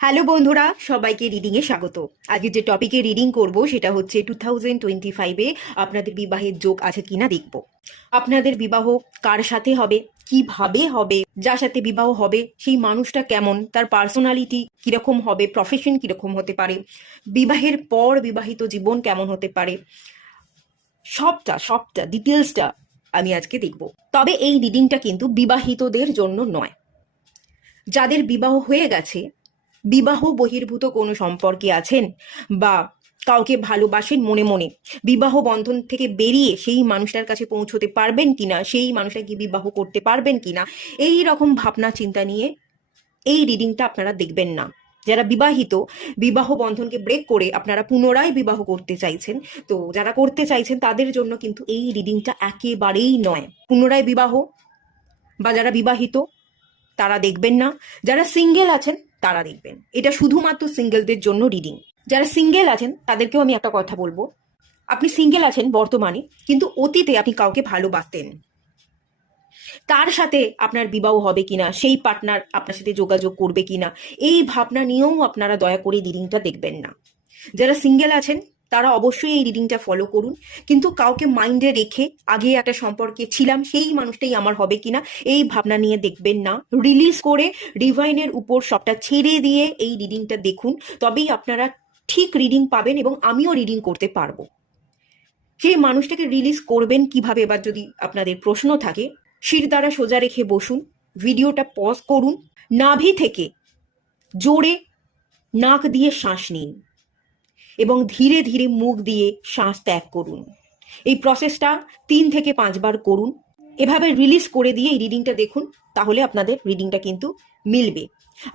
Hello বন্ধুরা, সবাইকে রিডিংয়ে স্বাগত। আজকে যে টপিকে রিডিং করব সেটা হচ্ছে 2025-এ আপনাদের বিবাহের যোগ আছে কিনা দেখব। আপনাদের বিবাহ কার সাথে হবে, কিভাবে হবে, যার সাথে বিবাহ হবে সেই মানুষটা কেমন, তার পার্সোনালিটি কিরকম হবে, প্রফেশন কিরকম হতে পারে, বিবাহের পর বিবাহিত জীবন কেমন হতে পারে, সবটা ডিটেলসটা আমি আজকে দেখব। তবে এই রিডিংটা কিন্তু বিবাহিতদের জন্য নয়। যাদের বিবাহ হয়ে গেছে, বিবাহ বহির্ভূত কোনো সম্পর্কে আছেন বা কাউকে ভালোবাসেন মনে মনে, বিবাহ বন্ধন থেকে বেরিয়ে সেই মানুষটার কাছে পৌঁছতে পারবেন কিনা, সেই মানুষটাকে বিবাহ করতে পারবেন কিনা, এই রকম ভাবনা চিন্তা নিয়ে এই রিডিংটা আপনারা দেখবেন না। যারা বিবাহিত, বিবাহ বন্ধনকে ব্রেক করে আপনারা পুনরায় বিবাহ করতে চাইছেন, তো যারা করতে চাইছেন তাদের জন্য কিন্তু এই রিডিংটা একেবারেই নয়। পুনরায় বিবাহ বা যারা বিবাহিত তারা দেখবেন না, যারা সিঙ্গেল আছেন তারা দেখবেন। এটা শুধুমাত্র সিঙ্গেলদের জন্য রিডিং। যারা সিঙ্গেল আছেন তাদেরকেও আমি একটা কথা বলবো, আপনি সিঙ্গেল আছেন বর্তমানে, কিন্তু অতীতে আপনি কাউকে ভালোবাসতেন, তার সাথে আপনার বিবাহ হবে কিনা, সেই পার্টনার আপনার সাথে যোগাযোগ করবে কিনা, এই ভাবনা নিয়েও আপনারা দয়া করে রিডিংটা দেখবেন না। যারা সিঙ্গেল আছেন তারা অবশ্যই এই রিডিংটা ফলো করুন, কিন্তু কাউকে মাইন্ডে রেখে আগে একটা সম্পর্কে ছিলাম সেই মানুষটাই আমার হবে কিনা এই ভাবনা নিয়ে দেখবেন না। রিলিজ করে ডিভাইনের উপর সবটা ছেড়ে দিয়ে এই রিডিংটা দেখুন, তবেই আপনারা ঠিক রিডিং পাবেন এবং আমিও রিডিং করতে পারবো। সেই মানুষটাকে রিলিজ করবেন কিভাবে, এবার যদি আপনাদের প্রশ্ন থাকে, শির দ্বারা সোজা রেখে বসুন, ভিডিওটা পজ করুন, নাভি থেকে জোরে নাক দিয়ে শ্বাস নিন এবং ধীরে ধীরে মুখ দিয়ে শ্বাস ত্যাগ করুন। এই প্রসেসটা 3 থেকে 5 বার করুন। এভাবে রিলিজ করে দিয়ে এই রিডিংটা দেখুন, তাহলে আপনাদের রিডিংটা কিন্তু মিলবে।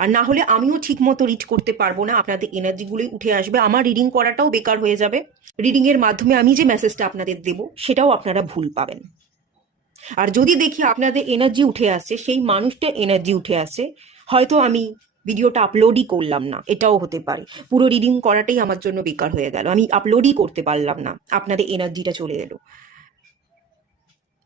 আর না হলে আমিও ঠিক মতো রিড করতে পারবো না, আপনাদের এনার্জিগুলোই উঠে আসবে, আমার রিডিং করাটাও বেকার হয়ে যাবে। রিডিংয়ের মাধ্যমে আমি যে মেসেজটা আপনাদের দেব সেটাও আপনারা ভুল পাবেন। আর যদি দেখি আপনাদের এনার্জি উঠে আসছে, সেই মানুষটার এনার্জি উঠে আসছে, হয়তো আমি ভিডিওটা আপলোডই করলাম না, এটাও হতে পারে। পুরো রিডিং করাটাই আমার জন্য বেকার হয়ে গেল, আমি আপলোডই করতে পারলাম না, আপনাদের এনার্জিটা চলে এলো,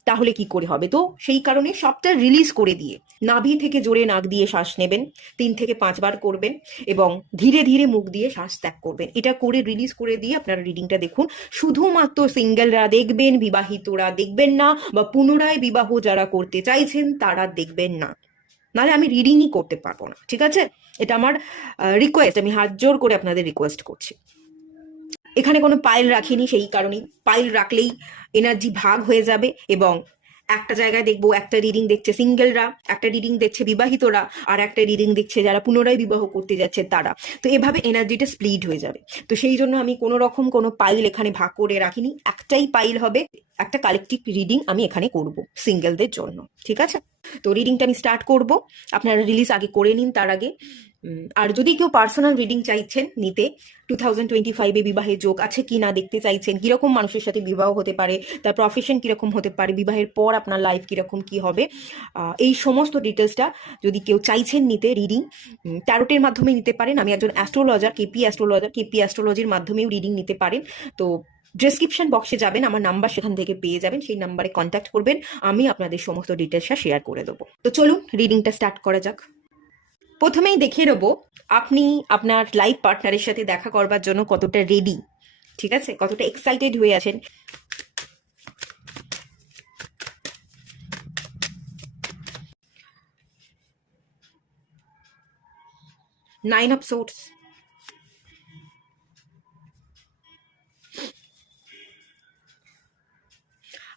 তাহলে কি করে হবে? তো সেই কারণে সবটা রিলিজ করে দিয়ে নাভি থেকে জোরে নাক দিয়ে শ্বাস নেবেন, 3 থেকে 5 বার করবেন এবং ধীরে ধীরে মুখ দিয়ে শ্বাস ত্যাগ করবেন। এটা করে রিলিজ করে দিয়ে আপনারা রিডিংটা দেখুন। শুধুমাত্র সিঙ্গেলরা দেখবেন, বিবাহিতরা দেখবেন না, বা পুনরায় বিবাহ যারা করতে চাইছেন তারা দেখবেন না, নাহলে আমি রিডিংই করতে পারবো না। ঠিক আছে? এটা আমার রিকোয়েস্ট, আমি হাত জোর করে আপনাদের রিকোয়েস্ট করছি। এখানে কোনো পাইল রাখিনি, সেই কারণেই পাইল রাখলেই এনার্জি ভাগ হয়ে যাবে এবং একটা জায়গায় দেখবো একটা রিডিং দেখছে সিঙ্গেলরা, একটা রিডিং দেখছে বিবাহিতরা, আর একটা রিডিং দেখছে যারা পুনরায় বিবাহ করতে যাচ্ছে তারা। তো এভাবে এনার্জিটা স্প্লিট হয়ে যাবে। তো সেই জন্য আমি কোনো রকম কোনো পাইল এখানে ভাগ করে রাখিনি, একটাই পাইল হবে, একটা কালেকটিভ রিডিং আমি এখানে করব সিঙ্গেলদের জন্য। ঠিক আছে? তো রিডিংটা আমি স্টার্ট করব, আপনারা রিলিজ আগে করে নিন তার আগে। আর যদি কেউ পার্সোনাল রিডিং চাইছেন নিতে, 2025-এ বিবাহের যোগ আছে কি না দেখতে চাইছেন, কিরকম মানুষের সাথে বিবাহ হতে পারে, তার প্রফেশন কিরকম হতে পারে, বিবাহের পর আপনার লাইফ কিরকম কি হবে, এই সমস্ত ডিটেলসটা যদি কেউ চাইছেন নিতে রিডিং, ট্যারোটের মাধ্যমে নিতে পারেন। আমি একজন অ্যাস্ট্রোলজার, কেপি অ্যাস্ট্রোলজির মাধ্যমেও রিডিং নিতে পারেন। তো ডেসক্রিপশন বক্সে যাবেন, আমার নাম্বার সেখান থেকে পেয়ে যাবেন, সেই নাম্বারে কন্ট্যাক্ট করবেন, আমি আপনাদের সমস্ত ডিটেলসটা শেয়ার করে দেবো। তো চলুন রিডিংটা স্টার্ট করা যাক। প্রথমেই দেখিয়ে দেবো আপনি আপনার লাইফ পার্টনারের সাথে দেখা করবার জন্য কতটা রেডি, ঠিক আছে, কতটা এক্সাইটেড হয়ে আছেন। নাইন অফ সোর্স,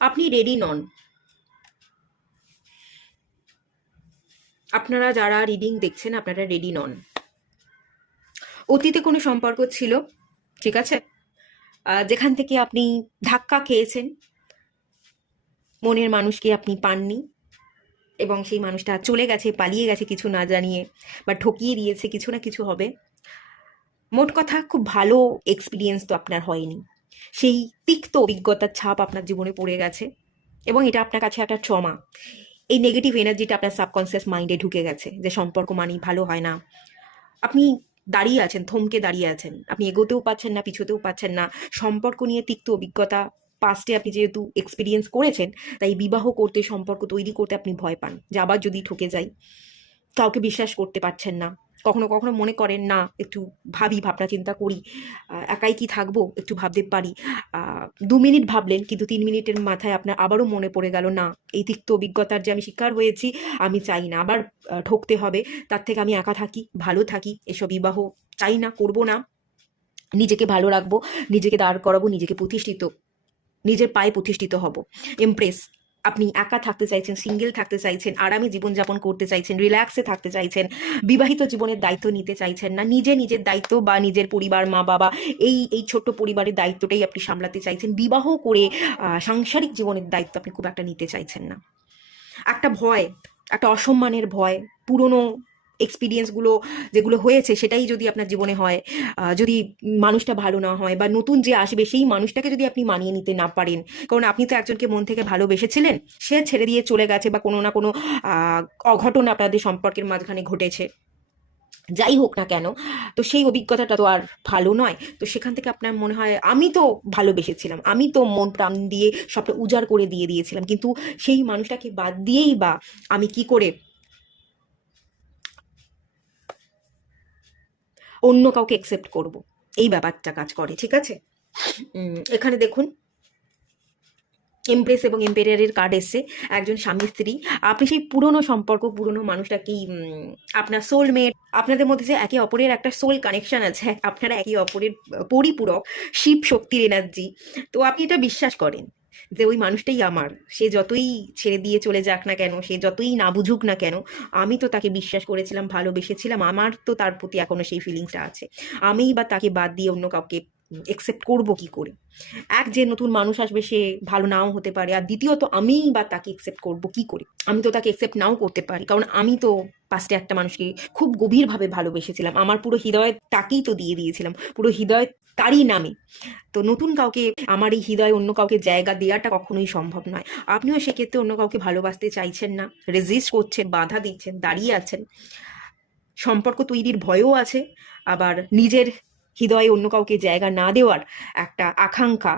আপনি রেডি নন। আপনারা যারা রিডিং দেখছেন আপনারা রেডি নন। অতীতে কোনো সম্পর্ক ছিল, ঠিক আছে, যেখান থেকে আপনি ধাক্কা খেয়েছেন, মনের মানুষকে আপনি পাননি এবং সেই মানুষটা চলে গেছে, পালিয়ে গেছে কিছু না জানিয়ে, বা ঠকিয়ে দিয়েছে, কিছু না কিছু হবে। মোট কথা খুব ভালো এক্সপিরিয়েন্স তো আপনার হয়নি, সেই তিক্ত অভিজ্ঞতার ছাপ আপনার জীবনে পড়ে গেছে এবং এটা আপনার কাছে একটা ট্রমা। এই নেগেটিভ এনার্জিটা আপনার সাবকনসিয়াস মাইন্ডে ঢুকে গেছে যে সম্পর্ক মানেই ভালো হয় না। আপনি দাঁড়িয়ে আছেন, থমকে দাঁড়িয়ে আছেন, আপনি এগোতেও পাচ্ছেন না, পিছোতেও পাচ্ছেন না। সম্পর্ক নিয়ে তিক্ত অভিজ্ঞতা পাস্টে আপনি যেহেতু এক্সপিরিয়েন্স করেছেন, তাই বিবাহ করতে, সম্পর্ক তৈরি করতে আপনি ভয় পান যে আবার যদি ঠকে যাই, কাউকে বিশ্বাস করতে পারছেন না। কখনো কখনো মনে করেন না একটু ভাবি, ভাবনা চিন্তা করি, একাই কি থাকবো, একটু ভাবতে পারি। 2 মিনিট ভাবলেন, কিন্তু 3 মিনিটের মাথায় আপনার আবারও মনে পড়ে গেল, না, এই তিক্ত অভিজ্ঞতার যে আমি শিকার হয়েছি, আমি চাই না আবার ঠকতে হবে। তার থেকে আমি একা থাকি, ভালো থাকি, এসব বিবাহ চাই না, করব না। নিজেকে ভালো রাখবো, নিজেকে দাঁড় করাবো, নিজেকে প্রতিষ্ঠিত, নিজের পায়ে প্রতিষ্ঠিত হব। এমপ্রেস, আপনি একা থাকতে চাইছেন, সিঙ্গেল থাকতে চাইছেন, আরামে জীবনযাপন করতে চাইছেন, রিল্যাক্সে থাকতে চাইছেন, বিবাহিত জীবনের দায়িত্ব নিতে চাইছেন না, নিজের দায়িত্ব বা নিজের পরিবার, মা বাবা, এই ছোট্ট পরিবারের দায়িত্বটাই আপনি সামলাতে চাইছেন। বিবাহ করে সাংসারিক জীবনের দায়িত্ব আপনি খুব একটা নিতে চাইছেন না। একটা ভয়, একটা অসম্মানের ভয়, পুরনো এক্সপিরিয়েন্সগুলো যেগুলো হয়েছে সেটাই যদি আপনার জীবনে হয়, যদি মানুষটা ভালো না হয়, বা নতুন যে আসবে সেই মানুষটাকে যদি আপনি মানিয়ে নিতে না পারেন, কারণ আপনি তো একজনকে মন থেকে ভালোবেসেছিলেন, সে ছেড়ে দিয়ে চলে গেছে, বা কোনো না কোনো অঘটন আপনাদের সম্পর্কের মাঝখানে ঘটেছে, যাই হোক না কেন, তো সেই অভিজ্ঞতাটা তো আর ভালো নয়। তো সেখান থেকে আপনার মনে হয়, আমি তো ভালোবেসেছিলাম, আমি তো মন প্রাণ দিয়ে সবটা উজাড় করে দিয়ে দিয়েছিলাম, কিন্তু সেই মানুষটাকে বাদ দিয়েই বা আমি কি করে অন্য কাউকে অ্যাকসেপ্ট করব, এই ব্যাপারটা কাজ করে। ঠিক আছে, এখানে দেখুন এমপ্রেস এবং এম্পেরিয়ারের কার্ড এসছে। একজন স্বামী স্ত্রী, আপনি সেই পুরনো সম্পর্ক, পুরনো মানুষটাকেই আপনার সোলমেট, আপনাদের মধ্যে যে একে অপরের একটা সোল কানেকশন আছে, আপনারা একে অপরের পরিপূরক, শিব শক্তির এনার্জি। তো আপনি এটা বিশ্বাস করেন যে ওই মানুষটাই আমার, সে যতই ছেড়ে দিয়ে চলে যাক না কেন, সে যতই না বুঝুক না কেন, আমি তো তাকে বিশ্বাস করেছিলাম, ভালোবেসেছিলাম, আমার তো তার প্রতি এখনো সেই ফিলিংসটা আছে। আমিই বা তাকে বাদ দিয়ে অন্য কাউকে একসেপ্ট করবো কি করে? এক, যে নতুন মানুষ আসবে সে ভালো নাও হতে পারে, আর দ্বিতীয়ত আমিই বা তাকে একসেপ্ট করবো কি করে? আমি তো তাকে একসেপ্ট নাও করতে পারি, কারণ আমি তো পাস্টে একটা মানুষকে খুব গভীরভাবে ভালোবেসেছিলাম, আমার পুরো হৃদয় তাকেই তো দিয়ে দিয়েছিলাম, পুরো হৃদয় তারই নামে। তো নতুন কাউকে, আমার এই হৃদয়ে অন্য কাউকে জায়গা দেওয়াটা কখনোই সম্ভব নয়। আপনিও সেক্ষেত্রে অন্য কাউকে ভালোবাসতে চাইছেন না, রেজিস্ট করছেন, বাধা দিচ্ছেন, দাঁড়িয়ে আছেন, সম্পর্ক তৈরির ভয়ও আছে, আবার নিজের হৃদয়ে অন্য কাউকে জায়গা না দেওয়ার একটা আকাঙ্ক্ষা,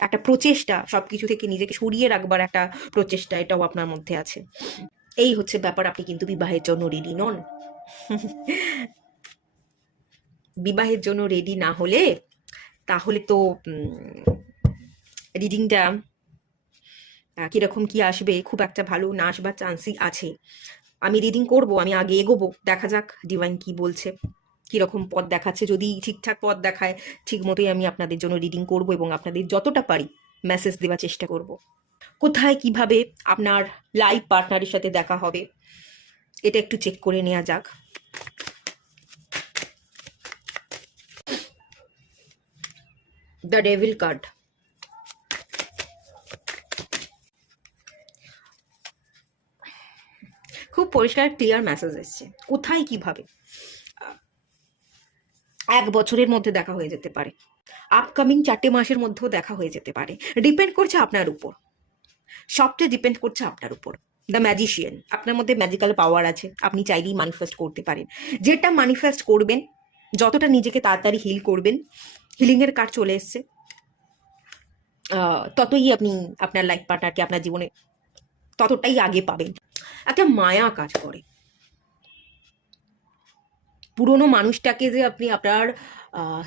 একটা প্রচেষ্টা, সবকিছু থেকে নিজেকে সরিয়ে রাখবার একটা প্রচেষ্টা, এটাও আপনার মধ্যে আছে। এই হচ্ছে ব্যাপার, আপনি কিন্তু বিবাহের জন্য রেডি নন। বিবাহের জন্য রেডি না হলে তাহলে তো রিডিংটা কিরকম কি আসবে, খুব একটা ভালো না আসবার চান্সই আছে। আমি রিডিং করব, আমি আগে এগোবো, দেখা যাক ডিভাইন কি বলছে, কীরকম পথ দেখাচ্ছে। যদি ঠিকঠাক পথ দেখায়, ঠিক মতোই আমি আপনাদের জন্য রিডিং করব, এবং আপনাদের যতটা পারি মেসেজ দেওয়ার চেষ্টা করব। কোথায় কিভাবে আপনার লাইফ পার্টনারের সাথে দেখা হবে, এটা একটু চেক করে নেওয়া যাক। দ্য ডেভিল কার্ড, খুব পরিষ্কার ক্লিয়ার মেসেজ এসছে। কোথায় কিভাবে, 1 বছরের মধ্যে দেখা হয়ে যেতে পারে, আপকামিং 4টে মাসের মধ্যেও দেখা হয়ে যেতে পারে, ডিপেন্ড করছে আপনার উপর, সবটা ডিপেন্ড করছে আপনার উপর। দ্য ম্যাজিশিয়ান, আপনার মধ্যে ম্যাজিক্যাল পাওয়ার আছে, আপনি চাইলেই ম্যানিফেস্ট করতে পারেন। যেটা ম্যানিফেস্ট করবেন, যতটা নিজেকে তাড়াতাড়ি হিল করবেন, হিলিংয়ের কার্ড চলে এসছে, ততই আপনি আপনার লাইফ পার্টনারকে আপনার জীবনে ততটাই আগে পাবেন। একটা মায়া কাজ করে, পুরনো মানুষটাকে যে আপনি আপনার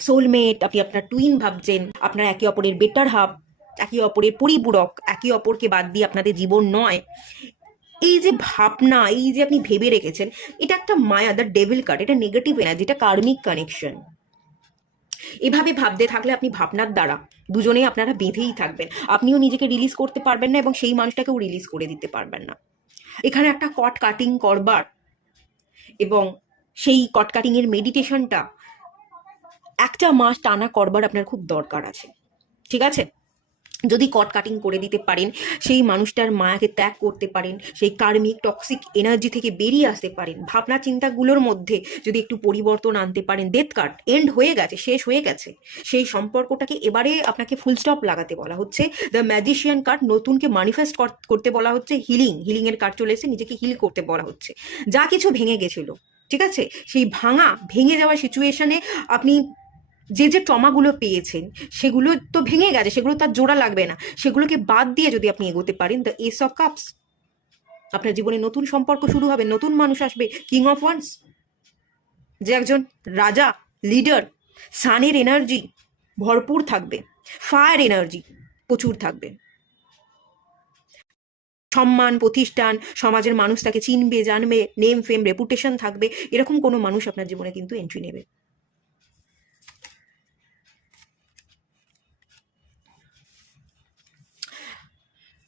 সোলমেট, আপনি আপনার টুইন ভাবছেন, আপনার একে অপরের বেটার হাফ, একে অপরের পরিপূরক, একে অপরকে বাদ দিয়ে আপনাদের জীবন নয়, এই যে ভাবনা, এই যে আপনি ভেবে রেখেছেন, এটা একটা মায়া, দ্য ডেভিল কার্ড, এটা নেগেটিভ এনার্জি, এটা কার্মিক কানেকশন। এভাবে ভাবতে থাকলে আপনি ভাবনার দ্বারা দুজনেই আপনারা বেঁধেই থাকবেন, আপনিও নিজেকে রিলিজ করতে পারবেন না, এবং সেই মানুষটাকেও রিলিজ করে দিতে পারবেন না। এখানে একটা কট কাটিং করবার, এবং সেই কট কাটিংয়ের মেডিটেশনটা 1 মাস টানা করবার আপনার খুব দরকার আছে। ঠিক আছে, যদি কট কাটিং করে দিতে পারেন, সেই মানুষটার মায়াকে ত্যাগ করতে পারেন, সেই কার্মিক টক্সিক এনার্জি থেকে বেরিয়ে আসতে পারেন, ভাবনা চিন্তাগুলোর মধ্যে যদি একটু পরিবর্তন আনতে পারেন, ডেথ কার্ড, এন্ড হয়ে গেছে, শেষ হয়ে গেছে, সেই সম্পর্কটাকে এবারে আপনাকে ফুল স্টপ লাগাতে বলা হচ্ছে। দ্য ম্যাজিশিয়ান কার্ড, নতুনকে ম্যানিফেস্ট করতে বলা হচ্ছে। হিলিংয়ের কার্ড চলে এসে, নিজেকে হিল করতে বলা হচ্ছে। যা কিছু ভেঙে গেছিল, ঠিক আছে, সেই ভেঙে যাওয়া সিচুয়েশনে আপনি যে ট্রমাগুলো পেয়েছেন, সেগুলো তো ভেঙে গেছে, সেগুলো তার জোড়া লাগবে না, সেগুলোকে বাদ দিয়ে যদি আপনি এগোতে পারেন, দ্য এস অফ কাপস, আপনার জীবনে নতুন সম্পর্ক শুরু হবে, নতুন মানুষ আসবে, কিং অফ ওয়ান্স, যে একজন রাজা, লিডার, সানের এনার্জি ভরপুর থাকবে, ফায়ার এনার্জি প্রচুর থাকবে, সম্মান, প্রতিষ্ঠান, সমাজের মানুষ তাকে চিনবে, জানবে, নেম ফেম রেপুটেশন থাকবে, এরকম কোনো মানুষ আপনার জীবনে কিন্তু এন্ট্রি নেবে।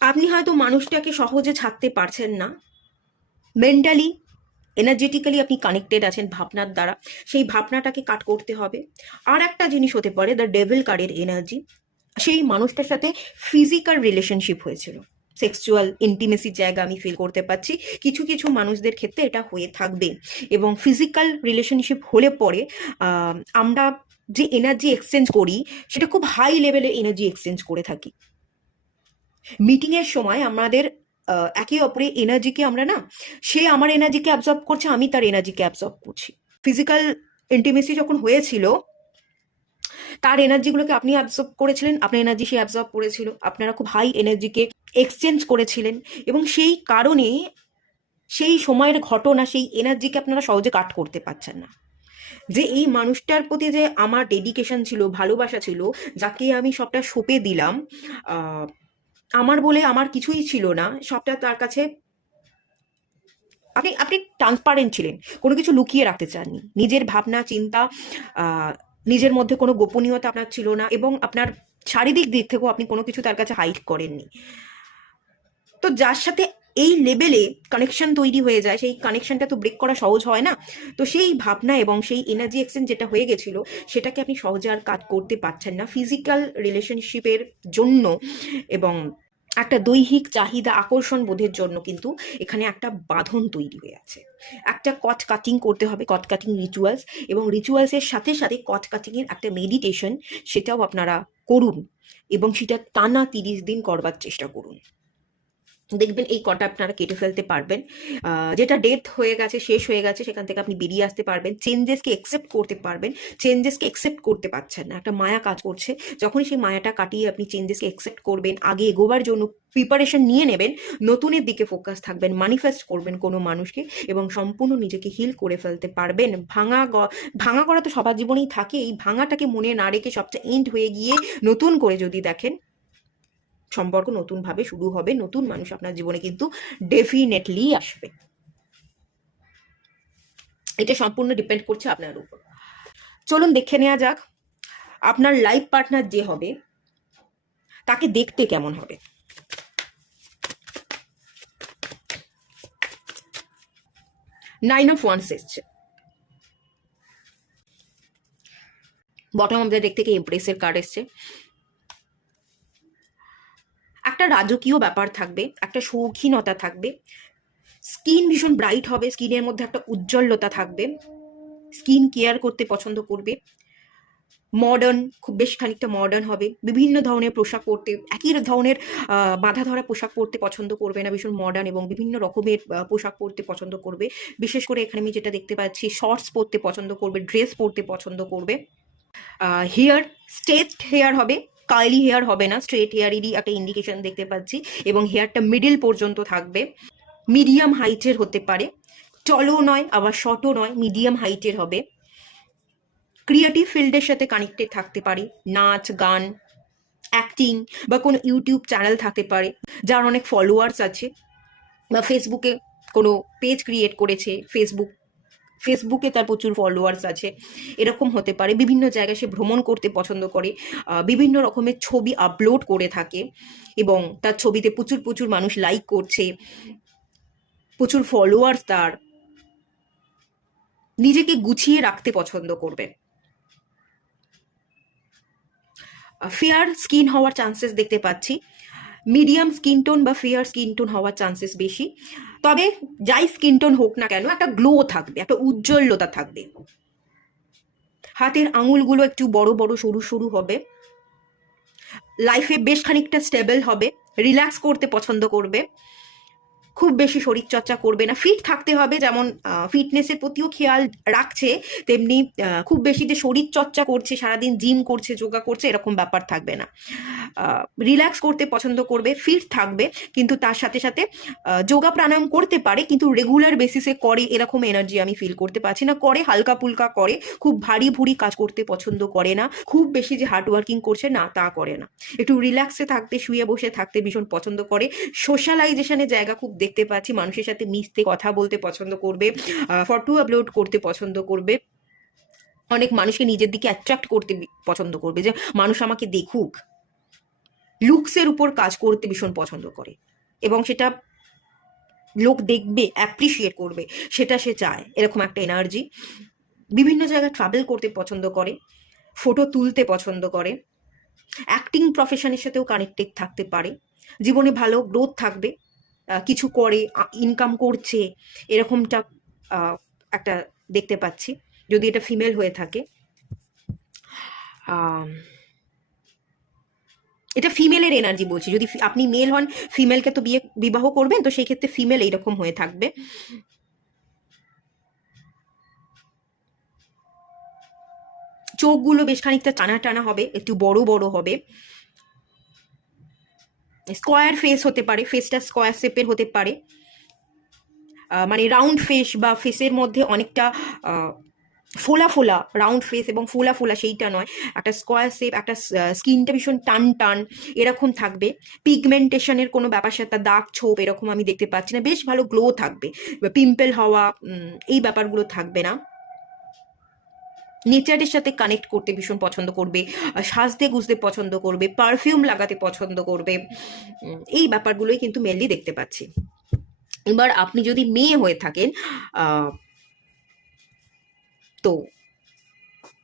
আপনি হয়তো মানুষটাকে সহজে ছাড়তে পারছেন না, মেন্টালি এনার্জেটিক্যালি আপনি কানেক্টেড আছেন ভাবনার দ্বারা, সেই ভাবনাটাকে কাট করতে হবে। আর একটা জিনিস হতে পারে দ্য ডেভিল কার্ডের এনার্জি, সেই মানুষটার সাথে ফিজিক্যাল রিলেশনশিপ হয়েছিল, সেক্সুয়াল ইন্টিমেসির জায়গা আমি ফিল করতে পারছি। কিছু কিছু মানুষদের ক্ষেত্রে এটা হয়ে থাকবে, এবং ফিজিক্যাল রিলেশনশিপ হলে পরে আমরা যে এনার্জি এক্সচেঞ্জ করি সেটা খুব হাই লেভেলের এনার্জি এক্সচেঞ্জ করে থাকি। মিটিংয়ের সময় আমাদের একে অপরের এনার্জিকে আমরা না, সে আমার এনার্জিকে অ্যাবজর্ব করছে, আমি তার এনার্জিকে অ্যাবজর্ব করছি। ফিজিক্যাল ইন্টিমেসি যখন হয়েছিল, তার এনার্জিগুলোকে আপনি অ্যাবজর্ব করেছিলেন, আপনার এনার্জি সে অ্যাবজর্ব করেছিল, আপনারা খুব হাই এনার্জিকে এক্সচেঞ্জ করেছিলেন, এবং সেই কারণে সেই সময়ের ঘটনা, সেই এনার্জিকে আপনারা সহজে কাট করতে পারছেন না। যে এই মানুষটার প্রতি যে আমার ডেডিকেশন ছিল, ভালোবাসা ছিল, যাকে আমি সবটা সঁপে দিলাম, আমার বলে আমার কিছুই ছিল না, সবটা তার কাছে, আপনি আপনি ট্রান্সপারেন্ট ছিলেন, কোনো কিছু লুকিয়ে রাখতে চাননি, নিজের ভাবনা চিন্তা, নিজের মধ্যে কোনো গোপনীয়তা আপনার ছিল না, এবং আপনার শারীরিক দিক থেকেও আপনি কোনো কিছু তার কাছে হাইড করেননি। তো যার সাথে এই লেভেলে কানেকশন তৈরি হয়ে যায়, সেই কানেকশনটা তো ব্রেক করা সহজ হয় না। তো সেই ভাবনা এবং সেই এনার্জি এক্সচেঞ্জ যেটা হয়ে গেছিল, সেটাকে আপনি সহজে আর কাট করতে পারছেন না ফিজিক্যাল রিলেশনশিপের জন্য, এবং একটা দৈহিক চাহিদা, আকর্ষণ বোধের জন্য কিন্তু এখানে একটা বাঁধন তৈরি হয়ে আছে। একটা কট কাটিং করতে হবে, কট কাটিং রিচুয়ালস, এবং রিচুয়ালসের সাথে সাথে কট কাটিংয়ের একটা মেডিটেশন, সেটাও আপনারা করুন, এবং সেটা টানা 30 দিন করবার চেষ্টা করুন। দেখবেন এই কটা আপনারা কেটে ফেলতে পারবেন। যেটা ডেথ হয়ে গেছে, শেষ হয়ে গেছে, সেখান থেকে আপনি বেরিয়ে আসতে পারবেন, চেঞ্জেসকে একসেপ্ট করতে পারবেন। চেঞ্জেসকে একসেপ্ট করতে পারছেন না, একটা মায়া কাজ করছে। যখনই সেই মায়াটা কাটিয়ে আপনি চেঞ্জেসকে একসেপ্ট করবেন, আগে এগোবার জন্য প্রিপারেশন নিয়ে নেবেন, নতুনের দিকে ফোকাস থাকবেন, ম্যানিফেস্ট করবেন কোনো মানুষকে, এবং সম্পূর্ণ নিজেকে হিল করে ফেলতে পারবেন। ভাঙা করা তো সবার জীবনেই থাকে, এই ভাঙাটাকে মনে না রেখে সবচেয়ে এন্ড হয়ে গিয়ে নতুন করে যদি দেখেন, সম্পর্ক নতুনভাবে শুরু হবে, নতুন মানুষ আপনার জীবনে কিন্তু ডেফিনেটলি আসবে। এটা সম্পূর্ণ ডিপেন্ড করছে আপনার উপর। চলুন দেখে নেওয়া যাক আপনার লাইফ পার্টনার যে হবে তাকে দেখতে কেমন হবে। নাইন অফ ওয়ান্স এসছে, বটম অফ দ্য ডেক থেকে এমপ্রেসের কার্ড এসছে। একটা রাজকীয় ব্যাপার থাকবে, একটা শৌখিনতা থাকবে, স্কিন ভীষণ ব্রাইট হবে, স্কিনের মধ্যে একটা উজ্জ্বলতা থাকবে, স্কিন কেয়ার করতে পছন্দ করবে, মডার্ন, খুব বেশ খানিকটা মডার্ন হবে, বিভিন্ন ধরনের পোশাক পরতে, একই ধরনের বাঁধা ধরা পোশাক পরতে পছন্দ করবে না, ভীষণ মডার্ন এবং বিভিন্ন রকমের পোশাক পরতে পছন্দ করবে। বিশেষ করে এখানে আমি যেটা দেখতে পাচ্ছি, শর্টস পরতে পছন্দ করবে, ড্রেস পরতে পছন্দ করবে। হেয়ার স্ট্রেট হেয়ার হবে, কার্লি হেয়ার হবে না, স্ট্রেট হেয়ারেরই একটা ইন্ডিকেশন দেখতে পাচ্ছি, এবং হেয়ারটা মিডিল পর্যন্ত থাকবে, মিডিয়াম হাইটের হতে পারে, টলও নয় আবার শর্টও নয়, মিডিয়াম হাইটের হবে। ক্রিয়েটিভ ফিল্ডের সাথে কানেক্টেড থাকতে পারে, নাচ গান, অ্যাক্টিং, বা কোনো ইউটিউব চ্যানেল থাকতে পারে, যার অনেক ফলোয়ার্স আছে, বা ফেসবুকে কোনো পেজ ক্রিয়েট করেছে, ফেসবুকে তার প্রচুর ফলোয়ার্স আছে, এরকম হতে পারে। বিভিন্ন জায়গায় সে ভ্রমণ করতে পছন্দ করে, বিভিন্ন রকমের ছবি আপলোড করে থাকে, এবং তার ছবিতে প্রচুর প্রচুর মানুষ লাইক করছে, প্রচুর ফলোয়ার্স তার। নিজেকে গুছিয়ে রাখতে পছন্দ করবে। ফেয়ার স্কিন হওয়ার চান্সেস দেখতে পাচ্ছি, মিডিয়াম স্কিন টোন বা ফেয়ার স্কিন টোন হওয়ার চান্সেস বেশি। তবে যাই স্কিন টোন হোক না কেন, একটা গ্লো থাকবে, একটা উজ্জ্বলতা থাকবে। হাতের আঙুলগুলো একটু বড় বড় সরু সরু হবে, লাইফে বেশ খানিকটা স্টেবল হবে, রিল্যাক্স করতে পছন্দ করবে, খুব বেশি শরীরচর্চা করবে না, ফিট থাকতে হবে, যেমন ফিটনেসের প্রতিও খেয়াল রাখছে, তেমনি খুব বেশি যে শরীরচর্চা করছে, সারাদিন জিম করছে, যোগা করছে, এরকম ব্যাপার থাকবে না। রিল্যাক্স করতে পছন্দ করবে, ফিট থাকবে, কিন্তু তার সাথে সাথে যোগা প্রাণায়াম করতে পারে, কিন্তু রেগুলার বেসিসে করে এরকম এনার্জি আমি ফিল করতে পারছি না। করে হালকা ফুলকা করে, খুব ভারী ভুরি কাজ করতে পছন্দ করে না, খুব বেশি যে হার্ড ওয়ার্কিং করছে না তা করে না, একটু রিল্যাক্সে থাকতে, শুয়ে বসে থাকতে ভীষণ পছন্দ করে। সোশ্যালাইজেশনের জায়গা খুব দেখতে পাচ্ছি, মানুষের সাথে মিশতে, কথা বলতে পছন্দ করবে, ফটো আপলোড করতে পছন্দ করবে, অনেক মানুষকে নিজের দিকে অ্যাট্রাক্ট করতে পছন্দ করবে, যে মানুষ আমাকে দেখুক, লুকসের উপর কাজ করতে ভীষণ পছন্দ করে, এবং সেটা লোক দেখবে, অ্যাপ্রিসিয়েট করবে, সেটা সে চায়, এরকম একটা এনার্জি। বিভিন্ন জায়গায় ট্রাভেল করতে পছন্দ করে, ফটো তুলতে পছন্দ করে, অ্যাক্টিং প্রফেশনের সাথেও কানেক্টেড থাকতে পারে, জীবনে ভালো গ্রোথ থাকবে, কিছু করে, ইনকাম করছে, এরকমটা একটা দেখতে পাচ্ছি যদি এটা ফিমেল হয়ে থাকে। এটা ফিমেলের এনার্জি বলছি, যদি আপনি মেল হন, ফিমেলকে তো বিবাহ করবেন, তো সেই ক্ষেত্রে ফিমেল এইরকম হয়ে থাকবে। চোখগুলো বেশ খানিকটা টানা টানা হবে, একটু বড় বড় হবে, স্কোয়ার ফেস হতে পারে, ফেসটা স্কোয়ার শেপের হতে পারে, মানে রাউন্ড ফেস বা ফেসের মধ্যে অনেকটা ফোলা ফোলা, রাউন্ড ফেস এবং ফোলা ফোলা সেইটা নয়, একটা স্কোয়ার শেপ, একটা স্কিনটা ভীষণ টান টান এরকম থাকবে। পিগমেন্টেশনের কোনো ব্যাপার সাথে দাগ ছোপ এরকম আমি দেখতে পাচ্ছি না, বেশ ভালো গ্লো থাকবে, পিম্পল হওয়া এই ব্যাপারগুলো থাকবে না। নেচারের সাথে কানেক্ট করতে ভীষণ পছন্দ করবে, সাজতে গুজতে পছন্দ করবে, পারফিউম লাগাতে পছন্দ করবে, এই ব্যাপারগুলোই কিন্তু মেনলি দেখতে পাচ্ছি। এবার আপনি যদি মেয়ে হয়ে থাকেন তো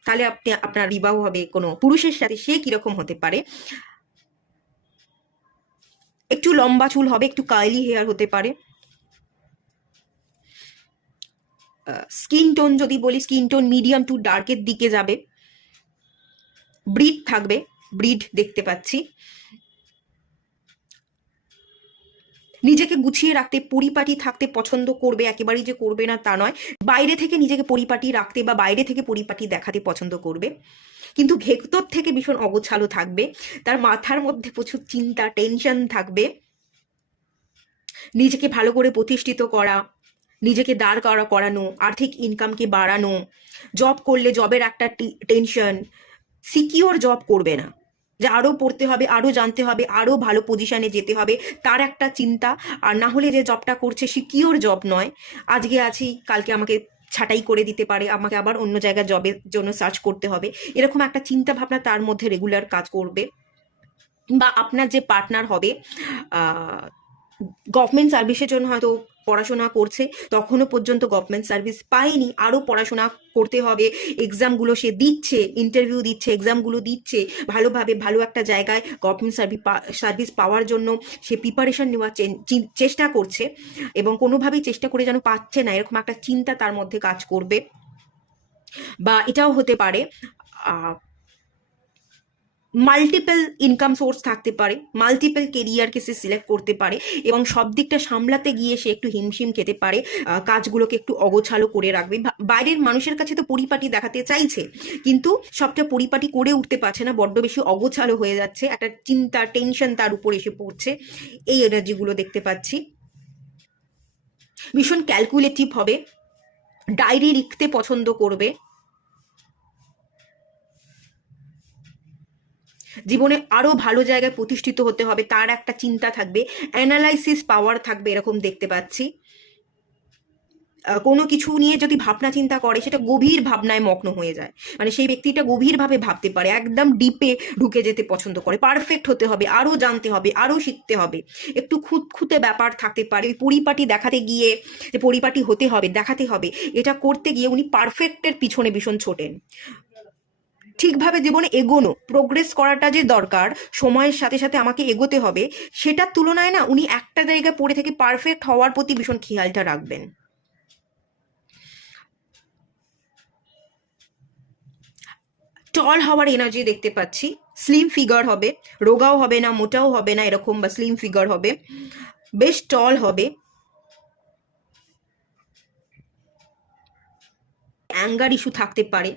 তাহলে আপনি, আপনার বিবাহ হবে কোনো পুরুষের সাথে, সে কিরকম হতে পারে, একটু লম্বা চুল হবে, একটু কার্লি হেয়ার হতে পারে, স্কিন টোন যদি বলি, স্কিন টোন মিডিয়াম টু ডার্কের দিকে যাবে, ব্রিড থাকবে, ব্রিড দেখতে পাচ্ছি, নিজেকে গুছিয়ে রাখতে, পরিপাটি থাকতে পছন্দ করবে, একেবারেই যে করবে না তা নয়, বাইরে থেকে নিজেকে পরিপাটি রাখতে বা বাইরে থেকে পরিপাটি দেখাতে পছন্দ করবে, কিন্তু ভেতর থেকে ভীষণ অগোছালো থাকবে, তার মাথার মধ্যে প্রচুর চিন্তা, টেনশন থাকবে, নিজেকে ভালো করে প্রতিষ্ঠিত করা, নিজেকে দাঁড় করানো, আর্থিক ইনকামকে বাড়ানো, জব করলে জবের একটা টেনশন, সিকিওর জব করবে না, যে আরও পড়তে হবে, আরও জানতে হবে, আরও ভালো পজিশনে যেতে হবে, তার একটা চিন্তা। আর না হলে যে জবটা করছে সিকিওর জব নয়, আজকে আছি কালকে আমাকে ছাঁটাই করে দিতে পারে, আমাকে আবার অন্য জায়গায় জবের জন্য সার্চ করতে হবে, এরকম একটা চিন্তা ভাবনা তার মধ্যে রেগুলার কাজ করবে। বা আপনার যে পার্টনার হবে গভর্নমেন্ট সার্ভিসের জন্য হয়তো পড়াশোনা করছে, তখনও পর্যন্ত গভর্নমেন্ট সার্ভিস পায়নি, আরও পড়াশোনা করতে হবে, এক্সামগুলো সে দিচ্ছে, ইন্টারভিউ দিচ্ছে, এক্সামগুলো দিচ্ছে, ভালোভাবে ভালো একটা জায়গায় গভর্নমেন্ট সার্ভিস পাওয়ার জন্য সে প্রিপারেশন নেওয়ার চেষ্টা করছে, এবং কোনোভাবেই চেষ্টা করে যেন পাচ্ছে না, এরকম একটা চিন্তা তার মধ্যে কাজ করবে। বা এটাও হতে পারে মাল্টিপল ইনকাম সোর্স থাকতে পারে, মাল্টিপল কেরিয়ারকে সে সিলেক্ট করতে পারে, এবং সব দিকটা সামলাতে গিয়ে সে একটু হিমশিম খেতে পারে, কাজগুলোকে একটু অগোছালো করে রাখবে। বাইরের মানুষের কাছে তো পরিপাটি দেখাতে চাইছে, কিন্তু সবটা পরিপাটি করে উঠতে পারছে না, বড্ড বেশি অগোছালো হয়ে যাচ্ছে, একটা চিন্তা, টেনশন তার উপর এসে পড়ছে, এই এনার্জিগুলো দেখতে পাচ্ছি। ভীষণ ক্যালকুলেটিভ হবে, ডায়েরি লিখতে পছন্দ করবে, জীবনে আরো ভালো জায়গায় প্রতিষ্ঠিত হতে হবে তার একটা চিন্তা থাকবে, অ্যানালাইসিস পাওয়ার থাকবে, এরকম দেখতে পাচ্ছি। কোনো কিছু নিয়ে যদি ভাবনা চিন্তা করে, সেটা গভীর ভাবনায় মগ্ন হয়ে যায়, মানে সেই ব্যক্তিটা গভীরভাবে ভাবতে পারে, একদম ডিপে ঢুকে যেতে পছন্দ করে, পারফেক্ট হতে হবে, আরও জানতে হবে, আরও শিখতে হবে, একটু খুঁতখুঁতে ব্যাপার থাকতে পারে, ওই পরিপাটি দেখাতে গিয়ে, যে পরিপাটি হতে হবে, দেখাতে হবে, এটা করতে গিয়ে উনি পারফেক্টের পিছনে ভীষণ ছোটেন। ঠিকভাবে জীবনে এগোনো, প্রোগ্রেস করাটা যে দরকার, সময়ের সাথে সাথে আমাকে এগোতে হবে, সেটার তুলনায় না উনি একটা জায়গায় পড়ে থেকে পারফেক্ট হওয়ার প্রতি ভীষণ খেয়ালটা রাখবেন। টল হওয়ার এনার্জি দেখতে পাচ্ছি, স্লিম ফিগার হবে, রোগাও হবে না, মোটাও হবে না, এরকম, বা স্লিম ফিগার হবে, বেশ টল হবে, অ্যাঙ্গার ইস্যু থাকতে পারে,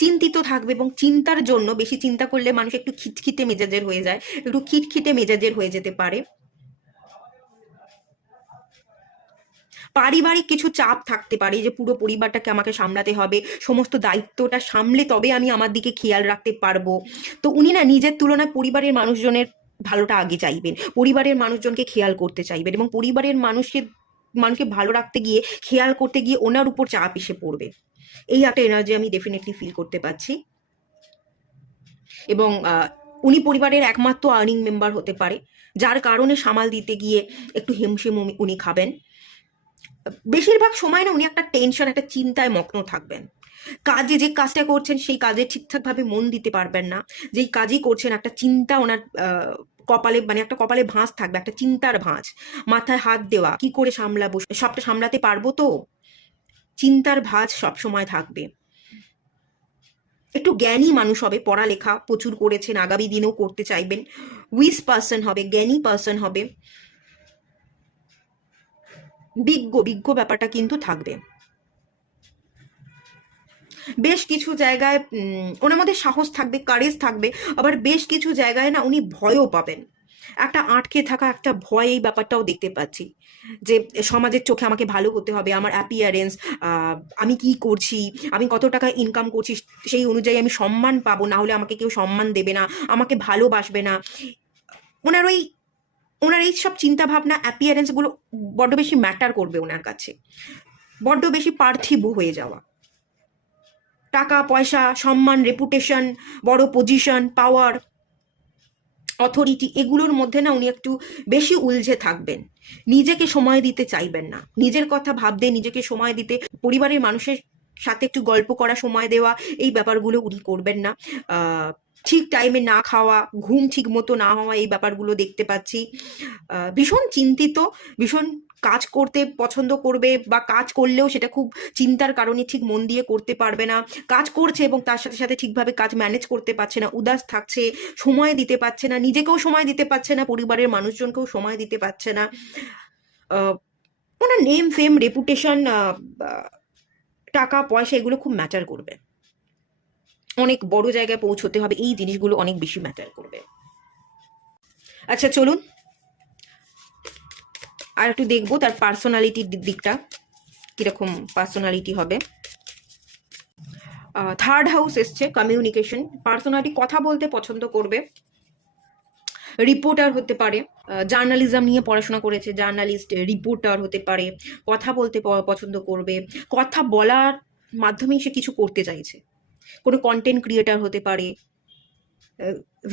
চিন্তিত থাকবে, এবং চিন্তার জন্য বেশি চিন্তা করলে মানুষ একটু খিটখিটে মেজাজের হয়ে যায়, একটু খিটখিটে মেজাজের হয়ে যেতে পারে। পারিবারিক কিছু চাপ থাকতে পারে, যে পুরো পরিবারটাকে আমাকে সামলাতে হবে, সমস্ত দায়িত্বটা সামলে তবে আমি আমার দিকে খেয়াল রাখতে পারবো। তো উনি না নিজের তুলনায় পরিবারের মানুষজনের ভালোটা আগে চাইবেন, পরিবারের মানুষজনকে খেয়াল করতে চাইবেন, এবং পরিবারের মানুষকে ভালো রাখতে গিয়ে, খেয়াল করতে গিয়ে ওনার উপর চাপ এসে পড়বে। এই একটা এনার্জি আমি ডেফিনেটলি ফিল করতে পারছি। এবং উনি পরিবারের একমাত্র আর্নিং মেম্বার হতে পারে, যার কারণে সামাল দিতে গিয়ে একটু হিমশিম উনি খাবেন। বেশিরভাগ সময় না উনি একটা টেনশন, একটা চিন্তায় মগ্ন থাকবেন। কাজে, যে কাজটা করছেন সেই কাজে ঠিকঠাকভাবে মন দিতে পারবেন না। যেই কাজই করছেন একটা চিন্তা ওনার কপালে, মানে একটা কপালে ভাঁজ থাকবে, একটা চিন্তার ভাঁজ, মাথায় হাত দেওয়া, কি করে সামলাবো, সবটা সামলাতে পারবো তো, চিন্তার ভাঁজ সবসময় থাকবে। একটু জ্ঞানী মানুষ হবে, পড়ালেখা প্রচুর করেছেন, আগামী দিনেও করতে চাইবেন, উইস পার্সন হবে, জ্ঞানী পার্সন হবে, বিজ্ঞ ব্যাপারটা কিন্তু থাকবে। বেশ কিছু জায়গায় ওনার মধ্যে সাহস থাকবে, কারেজ থাকবে, আবার বেশ কিছু জায়গায় না উনি ভয়ও পাবেন, একটা আটকে থাকা একটা ভয়, এই ব্যাপারটাও দেখতে পাচ্ছি। যে সমাজের চোখে আমাকে ভালো হতে হবে, আমার অ্যাপিয়ারেন্স, আমি কি করছি, আমি কত টাকা ইনকাম করছি, সেই অনুযায়ী আমি সম্মান পাবো, না হলে আমাকে কেউ সম্মান দেবে না, আমাকে ভালোবাসবে না। ওনার এই সব চিন্তা ভাবনা, অ্যাপিয়ারেন্সগুলো বড্ড বেশি ম্যাটার করবে ওনার কাছে, বড্ড বেশি পার্থিব হয়ে যাওয়া। টাকা পয়সা, সম্মান, রেপুটেশন, বড় পজিশন, পাওয়ার, অথরিটি, এগুলোর মধ্যে না উনি একটু বেশি উলঝে থাকবেন, নিজেকে সময় দিতে চাইবেন না, নিজের কথা ভাবতে, নিজেকে সময় দিতে, পরিবারের মানুষের সাথে একটু গল্প করা, সময় দেওয়া, এই ব্যাপারগুলো উনি করবেন না। ঠিক টাইমে না খাওয়া, ঘুম ঠিক মতো না হওয়া, এই ব্যাপারগুলো দেখতে পাচ্ছি। ভীষণ চিন্তিত, ভীষণ কাজ করতে পছন্দ করবে, বা কাজ করলেও সেটা খুব চিন্তার কারণে ঠিক মন দিয়ে করতে পারবে না, কাজ করছে এবং তার সাথে সাথে ঠিকভাবে কাজ ম্যানেজ করতে পারছে না, উদাস থাকছে, সময় দিতে পারছে না, নিজেকেও সময় দিতে পারছে না, পরিবারের মানুষজনকেও সময় দিতে পারছে না। ওনার নেম ফেম, রেপুটেশন, টাকা পয়সা, এগুলো খুব ম্যাটার করবে, অনেক বড় জায়গায় পৌঁছতে হবে, এই জিনিসগুলো অনেক বেশি ম্যাটার করবে। আচ্ছা চলুন আর একটু দেখবো তার পার্সোনালিটির দিকটা, কিরকম পার্সোনালিটি হবে। থার্ড হাউস এসছে, কমিউনিকেশন, পার্সোনালিটি কথা বলতে পছন্দ করবে, রিপোর্টার হতে পারে, জার্নালিজম নিয়ে পড়াশোনা করেছে, জার্নালিস্ট, রিপোর্টার হতে পারে, কথা বলতে পছন্দ করবে, কথা বলার মাধ্যমেই সে কিছু করতে চাইছে, কোনো কন্টেন্ট ক্রিয়েটার হতে পারে,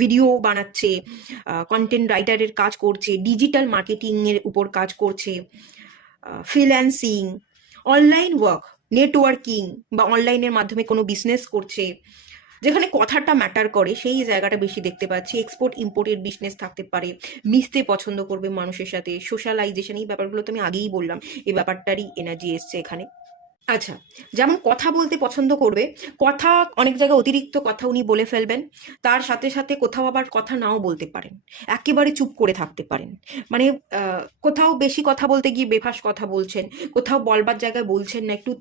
ভিডিও বানাচ্ছে, কন্টেন্ট রাইটারের কাজ করছে, ডিজিটাল মার্কেটিংয়ের উপর কাজ করছে, ফ্রিল্যান্সিং, অনলাইন ওয়ার্ক, নেটওয়ার্কিং, বা অনলাইনের মাধ্যমে কোনো বিজনেস করছে, যেখানে কথাটা ম্যাটার করে সেই জায়গাটা বেশি দেখতে পাচ্ছি। এক্সপোর্ট ইম্পোর্টের বিজনেস থাকতে পারে, মিশতে পছন্দ করবে মানুষের সাথে, সোশ্যালাইজেশন, এই ব্যাপারগুলো তো আমি আগেই বললাম, এই ব্যাপারটারই এনার্জি এসছে এখানে। আচ্ছা, যেমন কথা বলতে পছন্দ করবে, কথা অনেক জায়গায় অতিরিক্ত কথা উনি বলে ফেলবেন, তার সাথে সাথে কোথাও আবার কথা নাও বলতে পারেন, একেবারে চুপ করে থাকতে পারেন, মানে কোথাও বেশি কথা বলতে গিয়ে বেফাস কথা বলছেন, কোথাও বলবার জায়গায় বলছেন না, একটু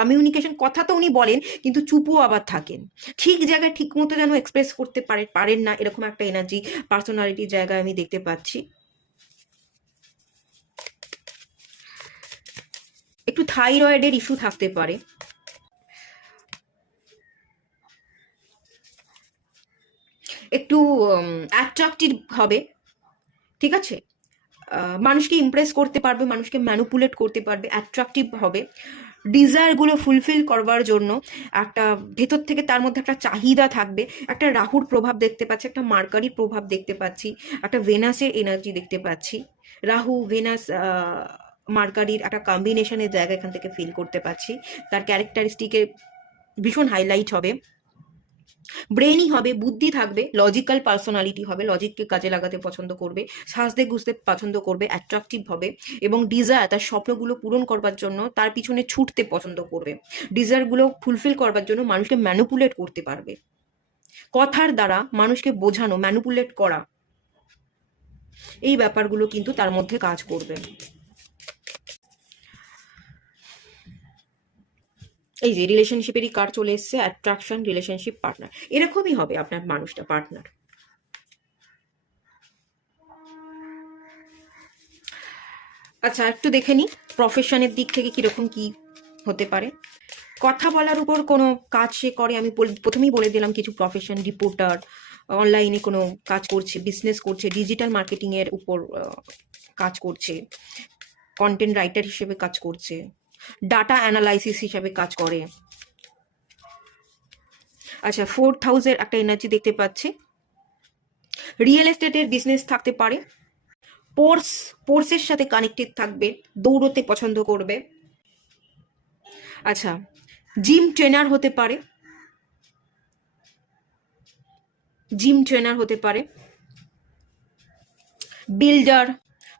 কমিউনিকেশন, কথা তো উনি বলেন কিন্তু চুপও আবার থাকেন, ঠিক জায়গায় ঠিক মতো যেন এক্সপ্রেস করতে পারেন না, এরকম একটা এনার্জি পার্সোনালিটির জায়গায় আমি দেখতে পাচ্ছি। একটু থাইরয়েডের ইস্যু থাকতে পারে, একটু অ্যাট্রাকটিভ হবে, ঠিক আছে, মানুষকে ইমপ্রেস করতে পারবে, মানুষকে ম্যানুপুলেট করতে পারবে, অ্যাট্রাকটিভ হবে, ডিজায়ারগুলো ফুলফিল করবার জন্য একটা ভেতর থেকে তার মধ্যে একটা চাহিদা থাকবে। একটা রাহুর প্রভাব দেখতে পাচ্ছি, একটা মার্কারির প্রভাব দেখতে পাচ্ছি, একটা ভেনাসের এনার্জি দেখতে পাচ্ছি, রাহু ভেনাস মার্কারির একটা কম্বিনেশনের জায়গা এখান থেকে ফিল করতে পাচ্ছি। তার ক্যারেক্টারিস্টিকে ভীষণ হাইলাইট হবে, ব্রেনই হবে, বুদ্ধি থাকবে, লজিক্যাল পার্সোনালিটি হবে, লজিককে কাজে লাগাতে পছন্দ করবে, সাজতে গুজতে পছন্দ করবে, অ্যাট্রাকটিভ হবে, এবং ডিজায়ার, তার স্বপ্নগুলো পূরণ করবার জন্য তার পিছনে ছুটতে পছন্দ করবে, ডিজায়ারগুলো ফুলফিল করবার জন্য মানুষকে ম্যানুপুলেট করতে পারবে, কথার দ্বারা মানুষকে বোঝানো, ম্যানুপুলেট করা, এই ব্যাপারগুলো কিন্তু তার মধ্যে কাজ করবে। এই যে রিলেশনশিপেরই কার্ড চলে এসছে, অ্যাট্রাকশন, রিলেশনশিপ, পার্টনার, এরকমই হবে আপনার মানুষটা, পার্টনার। আচ্ছা, একটু দেখে নিই প্রফেশনের দিক থেকে কিরকম কি হতে পারে। কথা বলার উপর কোনো কাজ সে করে, আমি প্রথমেই বলে দিলাম কিছু প্রফেশন, রিপোর্টার, অনলাইনে কোনো কাজ করছে, বিজনেস করছে, ডিজিটাল মার্কেটিংয়ের উপর কাজ করছে, কন্টেন্ট রাইটার হিসেবে কাজ করছে, ডাটা অ্যানালাইসিস হিসেবে কাজ করে। আচ্ছা, 4th হাউসের একটা এনার্জি দেখতে পাচ্ছি। রিয়েল এস্টেটের বিজনেস থাকতে পারে, পোর্সের সাথে কানেক্টেড থাকবে, দৌড়তে পছন্দ করবে। আচ্ছা, জিম ট্রেনার হতে পারে, জিম ট্রেনার হতে পারে, বিল্ডার,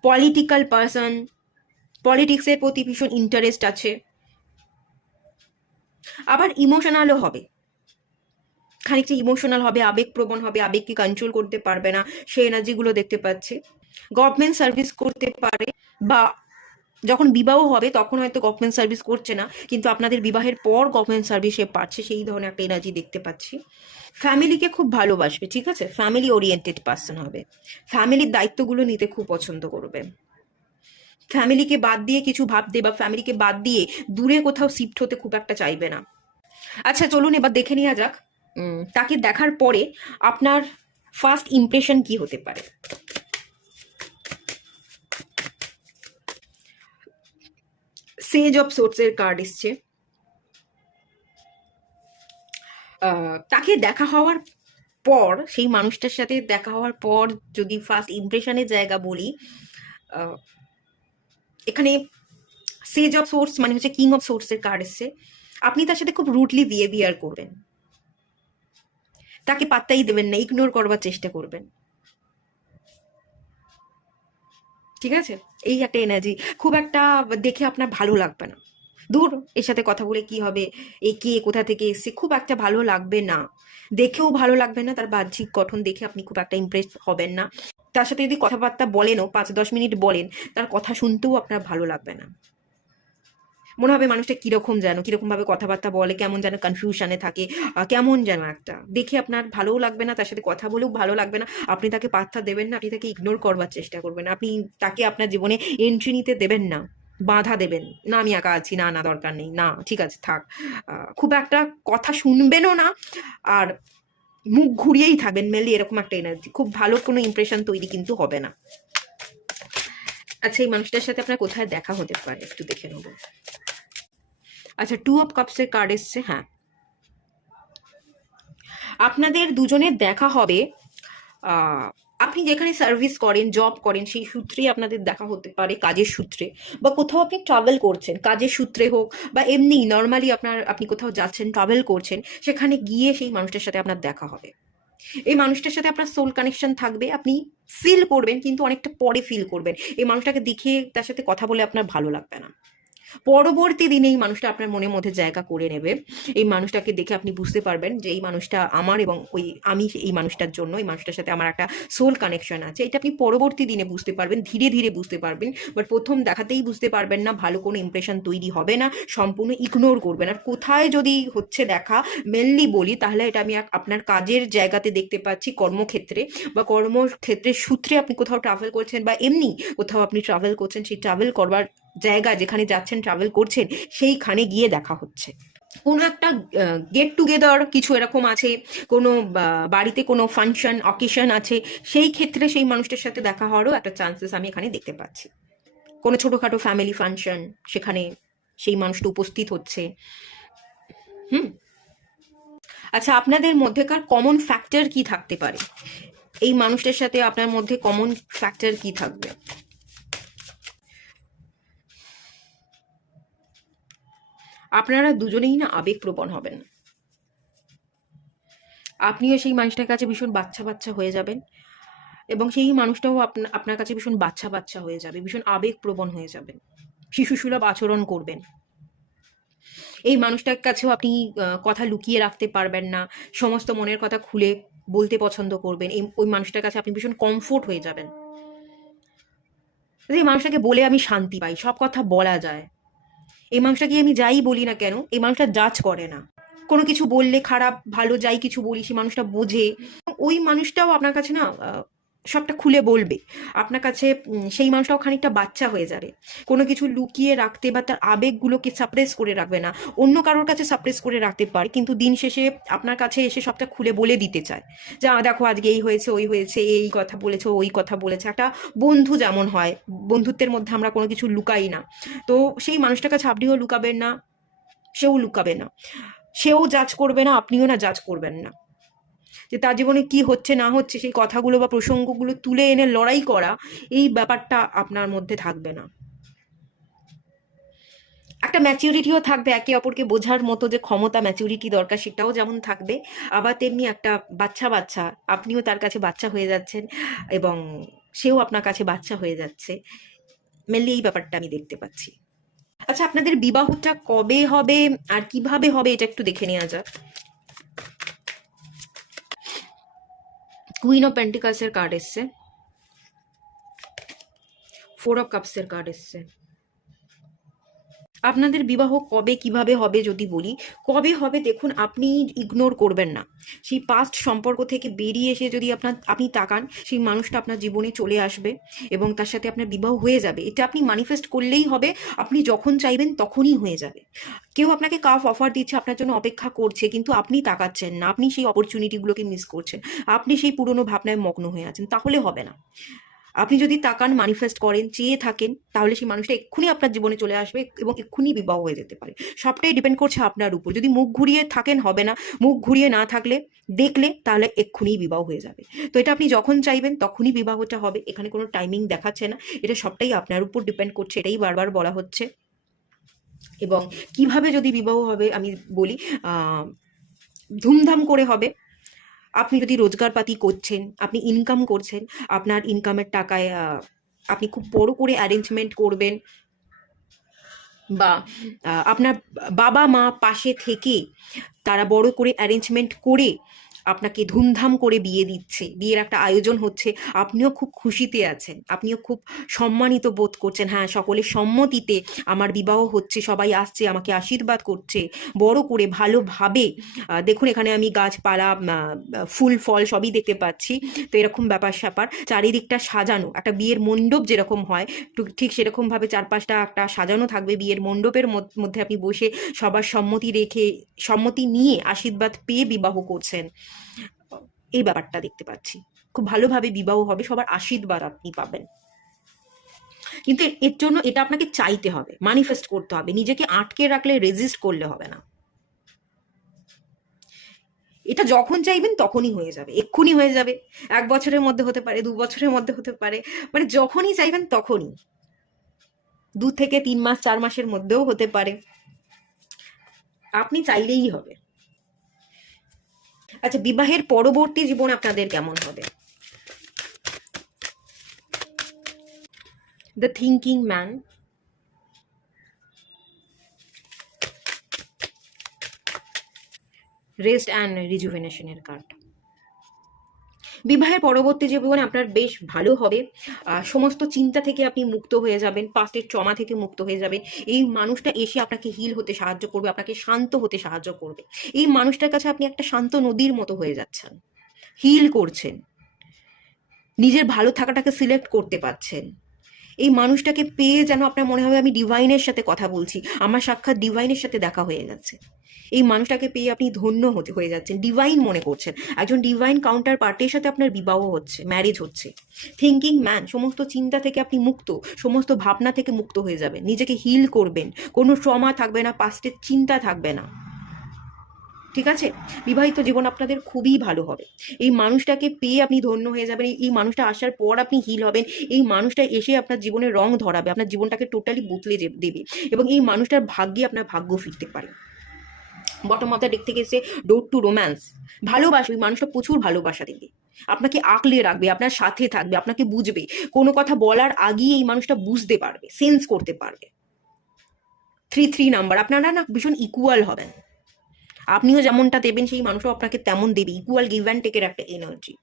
পলিটিক্যাল পার্সন, পলিটিক্সের প্রতি ভীষণ ইন্টারেস্ট আছে, আবার ইমোশনালও হবে, খানিকটা ইমোশনাল হবে, আবেগপ্রবণ হবে, আবেগকে কন্ট্রোল করতে পারবে না, সেই এনার্জিগুলো দেখতে পাচ্ছি। গভর্নমেন্ট সার্ভিস করতে পারে, বা যখন বিবাহ হবে তখন হয়তো গভর্নমেন্ট সার্ভিস করছে না, কিন্তু আপনাদের বিবাহের পর গভর্নমেন্ট সার্ভিসে পাচ্ছে, সেই ধরনের একটা এনার্জি দেখতে পাচ্ছি। ফ্যামিলিকে খুব ভালোবাসবে, ঠিক আছে, ফ্যামিলি ওরিয়েন্টেড পার্সন হবে, ফ্যামিলির দায়িত্বগুলো নিতে খুব পছন্দ করবে, ফ্যামিলিকে বাদ দিয়ে কিছু ভাবতে বা ফ্যামিলিকে বাদ দিয়ে দূরে কোথাও শিফট হতে খুব একটা চাইবে না। আচ্ছা, চলুন এবার দেখে নেওয়া যাক তাকে দেখার পরে আপনার ফার্স্ট ইমপ্রেশন কি হতে পারে। সেজ অফ সোর্টসের কার্ড এসছে। তাকে দেখা হওয়ার পর, সেই মানুষটার সাথে দেখা হওয়ার পর যদি ফার্স্ট ইমপ্রেশনের জায়গা বলি, এখানে সেজ অফ সোর্স মানে হচ্ছে কিং অফ সোর্সের কার্ড এসছে। আপনি তার সাথে খুব রুটলি বিহেভিয়ার করবেন, তাকে পাত্তাই দেবেন না, ইগনোর করবার চেষ্টা করবেন, ঠিক আছে, এই একটা এনার্জি। খুব একটা দেখে আপনার ভালো লাগবে না, দূর এর সাথে কথা বলে কি হবে, এ কে, কোথা থেকে এসছে, খুব একটা ভালো লাগবে না, দেখেও ভালো লাগবে না, তার বাহ্যিক গঠন দেখে আপনি খুব একটা ইমপ্রেস হবেন না। তার সাথে যদি কথাবার্তা বলেনও, 5-10 মিনিট বলেন, তার কথা শুনতেও আপনার ভালো লাগবে না, মনে হবে মানুষটা কিরকম যেন, কিরকম ভাবে কথাবার্তা বলে, কেমন যেন কনফিউশনে থাকে, কেমন যেন একটা দেখে আপনার ভালোও লাগবে না, তার সাথে কথা বলেও ভালো লাগবে না, আপনি তাকে পাত্তা দেবেন না, আপনি তাকে ইগনোর করবার চেষ্টা করবেন, আপনি তাকে আপনার জীবনে এন্ট্রি নিতে দেবেন না, বাধা দেবেন না, আমি একা আছি, না না দরকার নেই, না ঠিক আছে থাক, খুব একটা কথা শুনবেনও না, আর মুখ ঘুরিয়েই থাকবেন, মেনলি এরকম একটা এনার্জি, খুব ভালো কোনো ইমপ্রেশন তৈরি কিন্তু হবে না। আচ্ছা, এই মানুষটার সাথে আপনার কোথায় দেখা হতে পারে একটু দেখে নেবো। আচ্ছা, 2 অফ কাপসের কার্ড এসছে। হ্যাঁ, আপনাদের দুজনের দেখা হবে, আপনি যেখানে সার্ভিস করেন, জব করেন, সেই সূত্রেই আপনাদের দেখা হতে পারে, কাজের সূত্রে, বা কোথাও আপনি ট্রাভেল করছেন, কাজের সূত্রে হোক, বা এমনি নর্মালি আপনি কোথাও যাচ্ছেন, ট্রাভেল করছেন, সেখানে গিয়ে সেই মানুষটার সাথে আপনার দেখা হবে। এই মানুষটার সাথে আপনার সোল কানেকশন থাকবে, আপনি ফিল করবেন, কিন্তু অনেকটা পরে ফিল করবেন, এই মানুষটাকে দেখে তার সাথে কথা বলে আপনার ভালো লাগবে না, পরবর্তী দিনে এই মানুষটা আপনার মনের মধ্যে জায়গা করে নেবে, এই মানুষটাকে দেখে আপনি বুঝতে পারবেন যে এই মানুষটা আমার, এবং আমি এই মানুষটার জন্য, এই মানুষটার সাথে আমার একটা সোল কানেকশন আছে, এটা আপনি পরবর্তী দিনে বুঝতে পারবেন, ধীরে ধীরে বুঝতে পারবেন, বাট প্রথম দেখাতেই বুঝতে পারবেন না, ভালো কোনো ইমপ্রেশন তৈরি হবে না, সম্পূর্ণ ইগনোর করবেন। আর কোথায় যদি হচ্ছে দেখা, মেনলি বলি তাহলে এটা আমি আপনার কাজের জায়গাতে দেখতে পাচ্ছি, কর্মক্ষেত্রে, বা কর্মক্ষেত্রের সূত্রে আপনি কোথাও ট্রাভেল করছেন, বা এমনি কোথাও আপনি ট্রাভেল করছেন, সেই ট্রাভেল করবার জায়গা যেখানে যাচ্ছেন, ট্রাভেল করছেন, সেইখানে গিয়ে দেখা হচ্ছে, কোনো একটা গেট টুগেদার কিছু এরকম আছে, কোনো বাড়িতে কোনো ফাংশন অকেশন আছে, সেই ক্ষেত্রে সেই মানুষটার সাথে দেখা হওয়ারও একটা চান্সেস আমি এখানে দেখতে পাচ্ছি, কোনো ছোটোখাটো ফ্যামিলি ফাংশন, সেখানে সেই মানুষটা উপস্থিত হচ্ছে। হুম। আচ্ছা, আপনাদের মধ্যেকার কমন ফ্যাক্টর কি থাকতে পারে, এই মানুষটার সাথে আপনার মধ্যে কমন ফ্যাক্টর কি থাকবে। আপনারা দুজনেই না আবেগপ্রবণ হবেন, আপনিও সেই মানুষটার কাছে ভীষণ বাচ্চা বাচ্চা হয়ে যাবেন, এবং সেই মানুষটাও আপনার কাছে ভীষণ বাচ্চা বাচ্চা হয়ে যাবে, ভীষণ আবেগপ্রবণ হয়ে যাবেন, শিশুসুলভ আচরণ করবেন, এই মানুষটার কাছেও আপনি কথা লুকিয়ে রাখতে পারবেন না, সমস্ত মনের কথা খুলে বলতে পছন্দ করবেন, ওই মানুষটার কাছে আপনি ভীষণ কমফোর্ট হয়ে যাবেন, এই মানুষটাকে বলে আমি শান্তি পাই, সব কথা বলা যায়, এই মানুষটাকে আমি যাই বলি না কেন, এই মানুষটা জাজ করে না। কোনো কিছু বললে খারাপ ভালো যাই কিছু বলি সে মানুষটা বোঝে। ওই মানুষটাও আপনার কাছে না সবটা খুলে বলবে আপনার কাছে। সেই মানুষটাও খানিকটা বাচ্চা হয়ে যাবে, কোনো কিছু লুকিয়ে রাখতে বা তার আবেগগুলোকে সাপ্রেস করে রাখবে না। অন্য কারোর কাছে সাপ্রেস করে রাখতে পারে, কিন্তু দিন শেষে আপনার কাছে এসে সবটা খুলে বলে দিতে চায় যে দেখো আজকে এই হয়েছে ওই হয়েছে, এই কথা বলেছে ওই কথা বলেছে। একটা বন্ধু যেমন হয়, বন্ধুত্বের মধ্যে আমরা কোনো কিছু লুকাই না, তো সেই মানুষটার কাছে আপনিও লুকাবেন না, সেও লুকাবে না, সেও জাজ করবে না, আপনিও না জাজ করবেন না। যে তার জীবনে কি হচ্ছে না হচ্ছে সেই কথাগুলো বা প্রসঙ্গগুলো তুলে এনে লড়াই করা, এই ব্যাপারটা আপনার মধ্যে থাকবে না। একটা ম্যাচিউরিটিও থাকবে, একে অপরকে বোঝার মতো যে ক্ষমতা ম্যাচিউরিটি দরকার সেটাও যেমন থাকবে, আবার তেমনি একটা বাচ্চা বাচ্চা, আপনিও তার কাছে বাচ্চা হয়ে যাচ্ছেন এবং সেও আপনার কাছে বাচ্চা হয়ে যাচ্ছে। মেনলি এই ব্যাপারটা আমি দেখতে পাচ্ছি। আচ্ছা, আপনাদের বিবাহটা কবে হবে আর কিভাবে হবে এটা একটু দেখে নেওয়া যাক। কুইন অফ পেন্টিকালসের কার্ড এসছে, 4 অফ কাপসের কার্ড এসছে। আপনাদের বিবাহ কবে কিভাবে হবে যদি বলি, কবে হবে দেখুন, আপনি ইগনোর করবেন না। সেই পাস্ট সম্পর্ক থেকে বেরিয়ে এসে যদি আপনি তাকান, সেই মানুষটা আপনার জীবনে চলে আসবে এবং তার সাথে আপনার বিবাহ হয়ে যাবে। এটা আপনি ম্যানিফেস্ট করলেই হবে, আপনি যখন চাইবেন তখনই হয়ে যাবে। কেউ আপনাকে কাফ অফার দিচ্ছে, আপনার জন্য অপেক্ষা করছে, কিন্তু আপনি তাকাচ্ছেন না, আপনি সেই অপরচুনিটিগুলোকে মিস করছেন, আপনি সেই পুরনো ভাবনায় মগ্ন হয়ে আছেন, তাহলে হবে না। আপনি যদি তাকান, ম্যানিফেস্ট করেন, চেয়ে থাকেন, তাহলে সেই মানুষটা এক্ষুনি আপনার জীবনে চলে আসবে এবং এক্ষুনি বিবাহ হয়ে যেতে পারে। সবটাই ডিপেন্ড করছে আপনার উপর। যদি মুখ ঘুরিয়ে থাকেন হবে না, মুখ ঘুরিয়ে না থাকলে দেখলে তাহলে এক্ষুনি বিবাহ হয়ে যাবে। তো এটা আপনি যখন চাইবেন তখনই বিবাহটা হবে, এখানে কোনো টাইমিং দেখাচ্ছে না, এটা সবটাই আপনার উপর ডিপেন্ড করছে, এটাই বারবার বলা হচ্ছে। এবং কিভাবে যদি বিবাহ হবে আমি বলি, ধুমধাম করে হবে। আপনি যদি রোজগারপাতি করছেন, আপনি ইনকাম করছেন, আপনার ইনকামের টাকায় আপনি খুব বড় করে অ্যারেঞ্জমেন্ট করবেন, বা আপনার বাবা মা পাশে থেকে তারা বড় করে অ্যারেঞ্জমেন্ট করে আপনাকে ধুমধাম করে বিয়ে দিচ্ছে, বিয়ের একটা আয়োজন হচ্ছে, আপনিও খুব খুশিতে আছেন, আপনিও খুব সম্মানিত বোধ করছেন, হ্যাঁ সকলের সম্মতিতে আমার বিবাহ হচ্ছে, সবাই আসছে আমাকে আশীর্বাদ করছে বড় করে ভালোভাবে। দেখুন এখানে আমি গাছপালা ফুল ফল সবই দেখতে পাচ্ছি। তো এরকম ব্যাপার স্যাপার, চারিদিকটা সাজানো, একটা বিয়ের মণ্ডপ যেরকম হয় ঠিক সেরকমভাবে চারপাশটা একটা সাজানো থাকবে। বিয়ের মণ্ডপের মধ্যে আপনি বসে সবার সম্মতি রেখে, সম্মতি নিয়ে আশীর্বাদ পেয়ে বিবাহ করছেন, এই ব্যাপারটা দেখতে পাচ্ছি। খুব ভালোভাবে বিবাহ হবে, সবার আশীর্বাদ আপনি পাবেন। কিন্তু এর জন্য এটা আপনাকে চাইতে হবে, ম্যানিফেস্ট করতে হবে, নিজেকে আটকে রাখলে, রেজিস্ট করলে হবে না। এটা যখন চাইবেন তখনই হয়ে যাবে, এক্ষুনি হয়ে যাবে, 1 বছরের মধ্যে হতে পারে, 2 বছরের মধ্যে হতে পারে, মানে যখনই চাইবেন তখনই, 2 থেকে 3 মাস 4 মাসের মধ্যেও হতে পারে, আপনি চাইলেই হবে। আচ্ছা, বিবাহের পরবর্তী জীবন আপনাদের কেমন হবে? The thinking man, rest and রিজুভেনেশনের কার্ড। বিবাহের পরবর্তী জীবনে আপনার বেশ ভালো হবে, সমস্ত চিন্তা থেকে আপনি মুক্ত হয়ে যাবেন, পাস্টের ট্রমা থেকে মুক্ত হয়ে যাবেন। এই মানুষটা এসে আপনাকে হিল হতে সাহায্য করবে, আপনাকে শান্ত হতে সাহায্য করবে। এই মানুষটার কাছে আপনি একটা শান্ত নদীর মতো হয়ে যাচ্ছেন, হিল করছেন, নিজের ভালো থাকাটাকে সিলেক্ট করতে পারছেন। এই মানুষটাকে পেয়ে যেন আপনার মনে হবে আমি ডিভাইনের সাথে কথা বলছি, আমার সাক্ষাৎ ডিভাইনের সাথে দেখা হয়ে যাচ্ছে। এই মানুষটাকে পেয়ে আপনি ধন্য হয়ে যাচ্ছেন, ডিভাইন মনে করছেন, একজন ডিভাইন কাউন্টার পার্টির সাথে আপনার বিবাহ হচ্ছে, ম্যারেজ হচ্ছে। থিঙ্কিং ম্যান, সমস্ত চিন্তা থেকে আপনি মুক্ত, সমস্ত ভাবনা থেকে মুক্ত হয়ে যাবেন, নিজেকে হিল করবেন, কোনো ট্রমা থাকবে না, পাস্টের চিন্তা থাকবে না। ঠিক আছে, বিবাহিত জীবন আপনাদের খুবই ভালো হবে। এই মানুষটাকে পেয়ে আপনি ধন্য হয়ে যাবেন, এই মানুষটা আসার পর আপনি হিল হবেন, এই মানুষটা এসে আপনার জীবনের রং ধরাবে, আপনার জীবনটাকে টোটালি বদলে দেবে এবং এই মানুষটার ভাগ্যে আপনার ভাগ্য ফিরতে পারে। বটম অফ দ্য ডেক থেকে এসে ডোর টু রোম্যান্স, ভালোবাসা, ওই মানুষটা প্রচুর ভালোবাসা দেবে, আপনাকে আঁকলে রাখবে, আপনার সাথে থাকবে, আপনাকে বুঝবে, কোনো কথা বলার আগেই এই মানুষটা বুঝতে পারবে, সেন্স করতে পারবে। 3 নাম্বার, আপনারা না ভীষণ ইকুয়াল হবেন, আপনিও যেমনটা দেবেন সেই মানুষও আপনাকে তেমন দেবে, ইকুয়াল গিভ অ্যান্ড টেকের একটা এনার্জি,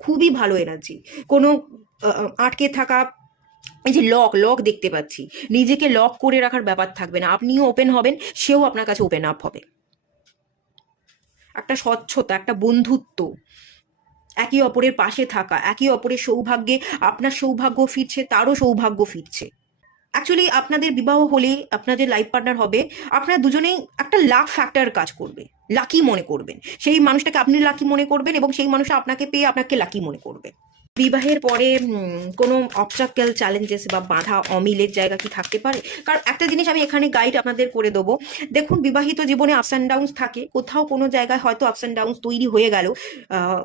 খুবই ভালো এনার্জি। কোনো আটকে থাকা এই যে লক লক দেখতে পাচ্ছি, নিজেকে লক করে রাখার ব্যাপার থাকবে না, আপনিও ওপেন হবেন, সেও আপনার কাছে ওপেন আপ হবে। একটা স্বচ্ছতা, একটা বন্ধুত্ব, একে অপরের পাশে থাকা, একে অপরের সৌভাগ্যে আপনার সৌভাগ্য ফিরছে, তারও সৌভাগ্য ফিরছে। অ্যাকচুয়ালি আপনাদের বিবাহ হলে আপনাদের লাইফ পার্টনার হবে, আপনারা দুজনেই একটা লাক ফ্যাক্টর কাজ করবে, লাকি মনে করবেন, সেই মানুষটাকে আপনি লাকি মনে করবেন এবং সেই মানুষটা আপনাকে পেয়ে আপনাকে লাকি মনে করবে। বিবাহের পরে কোনো অবস্টাকেল, চ্যালেঞ্জেস বা বাধা অমিলের জায়গা কি থাকতে পারে? কারণ একটা জিনিস আমি এখানে গাইড আপনাদের করে দেবো। দেখুন, বিবাহিত জীবনে আপস অ্যান্ড ডাউনস থাকে, কোথাও কোনো জায়গায় হয়তো আপস অ্যান্ড ডাউনস তৈরি হয়ে গেল,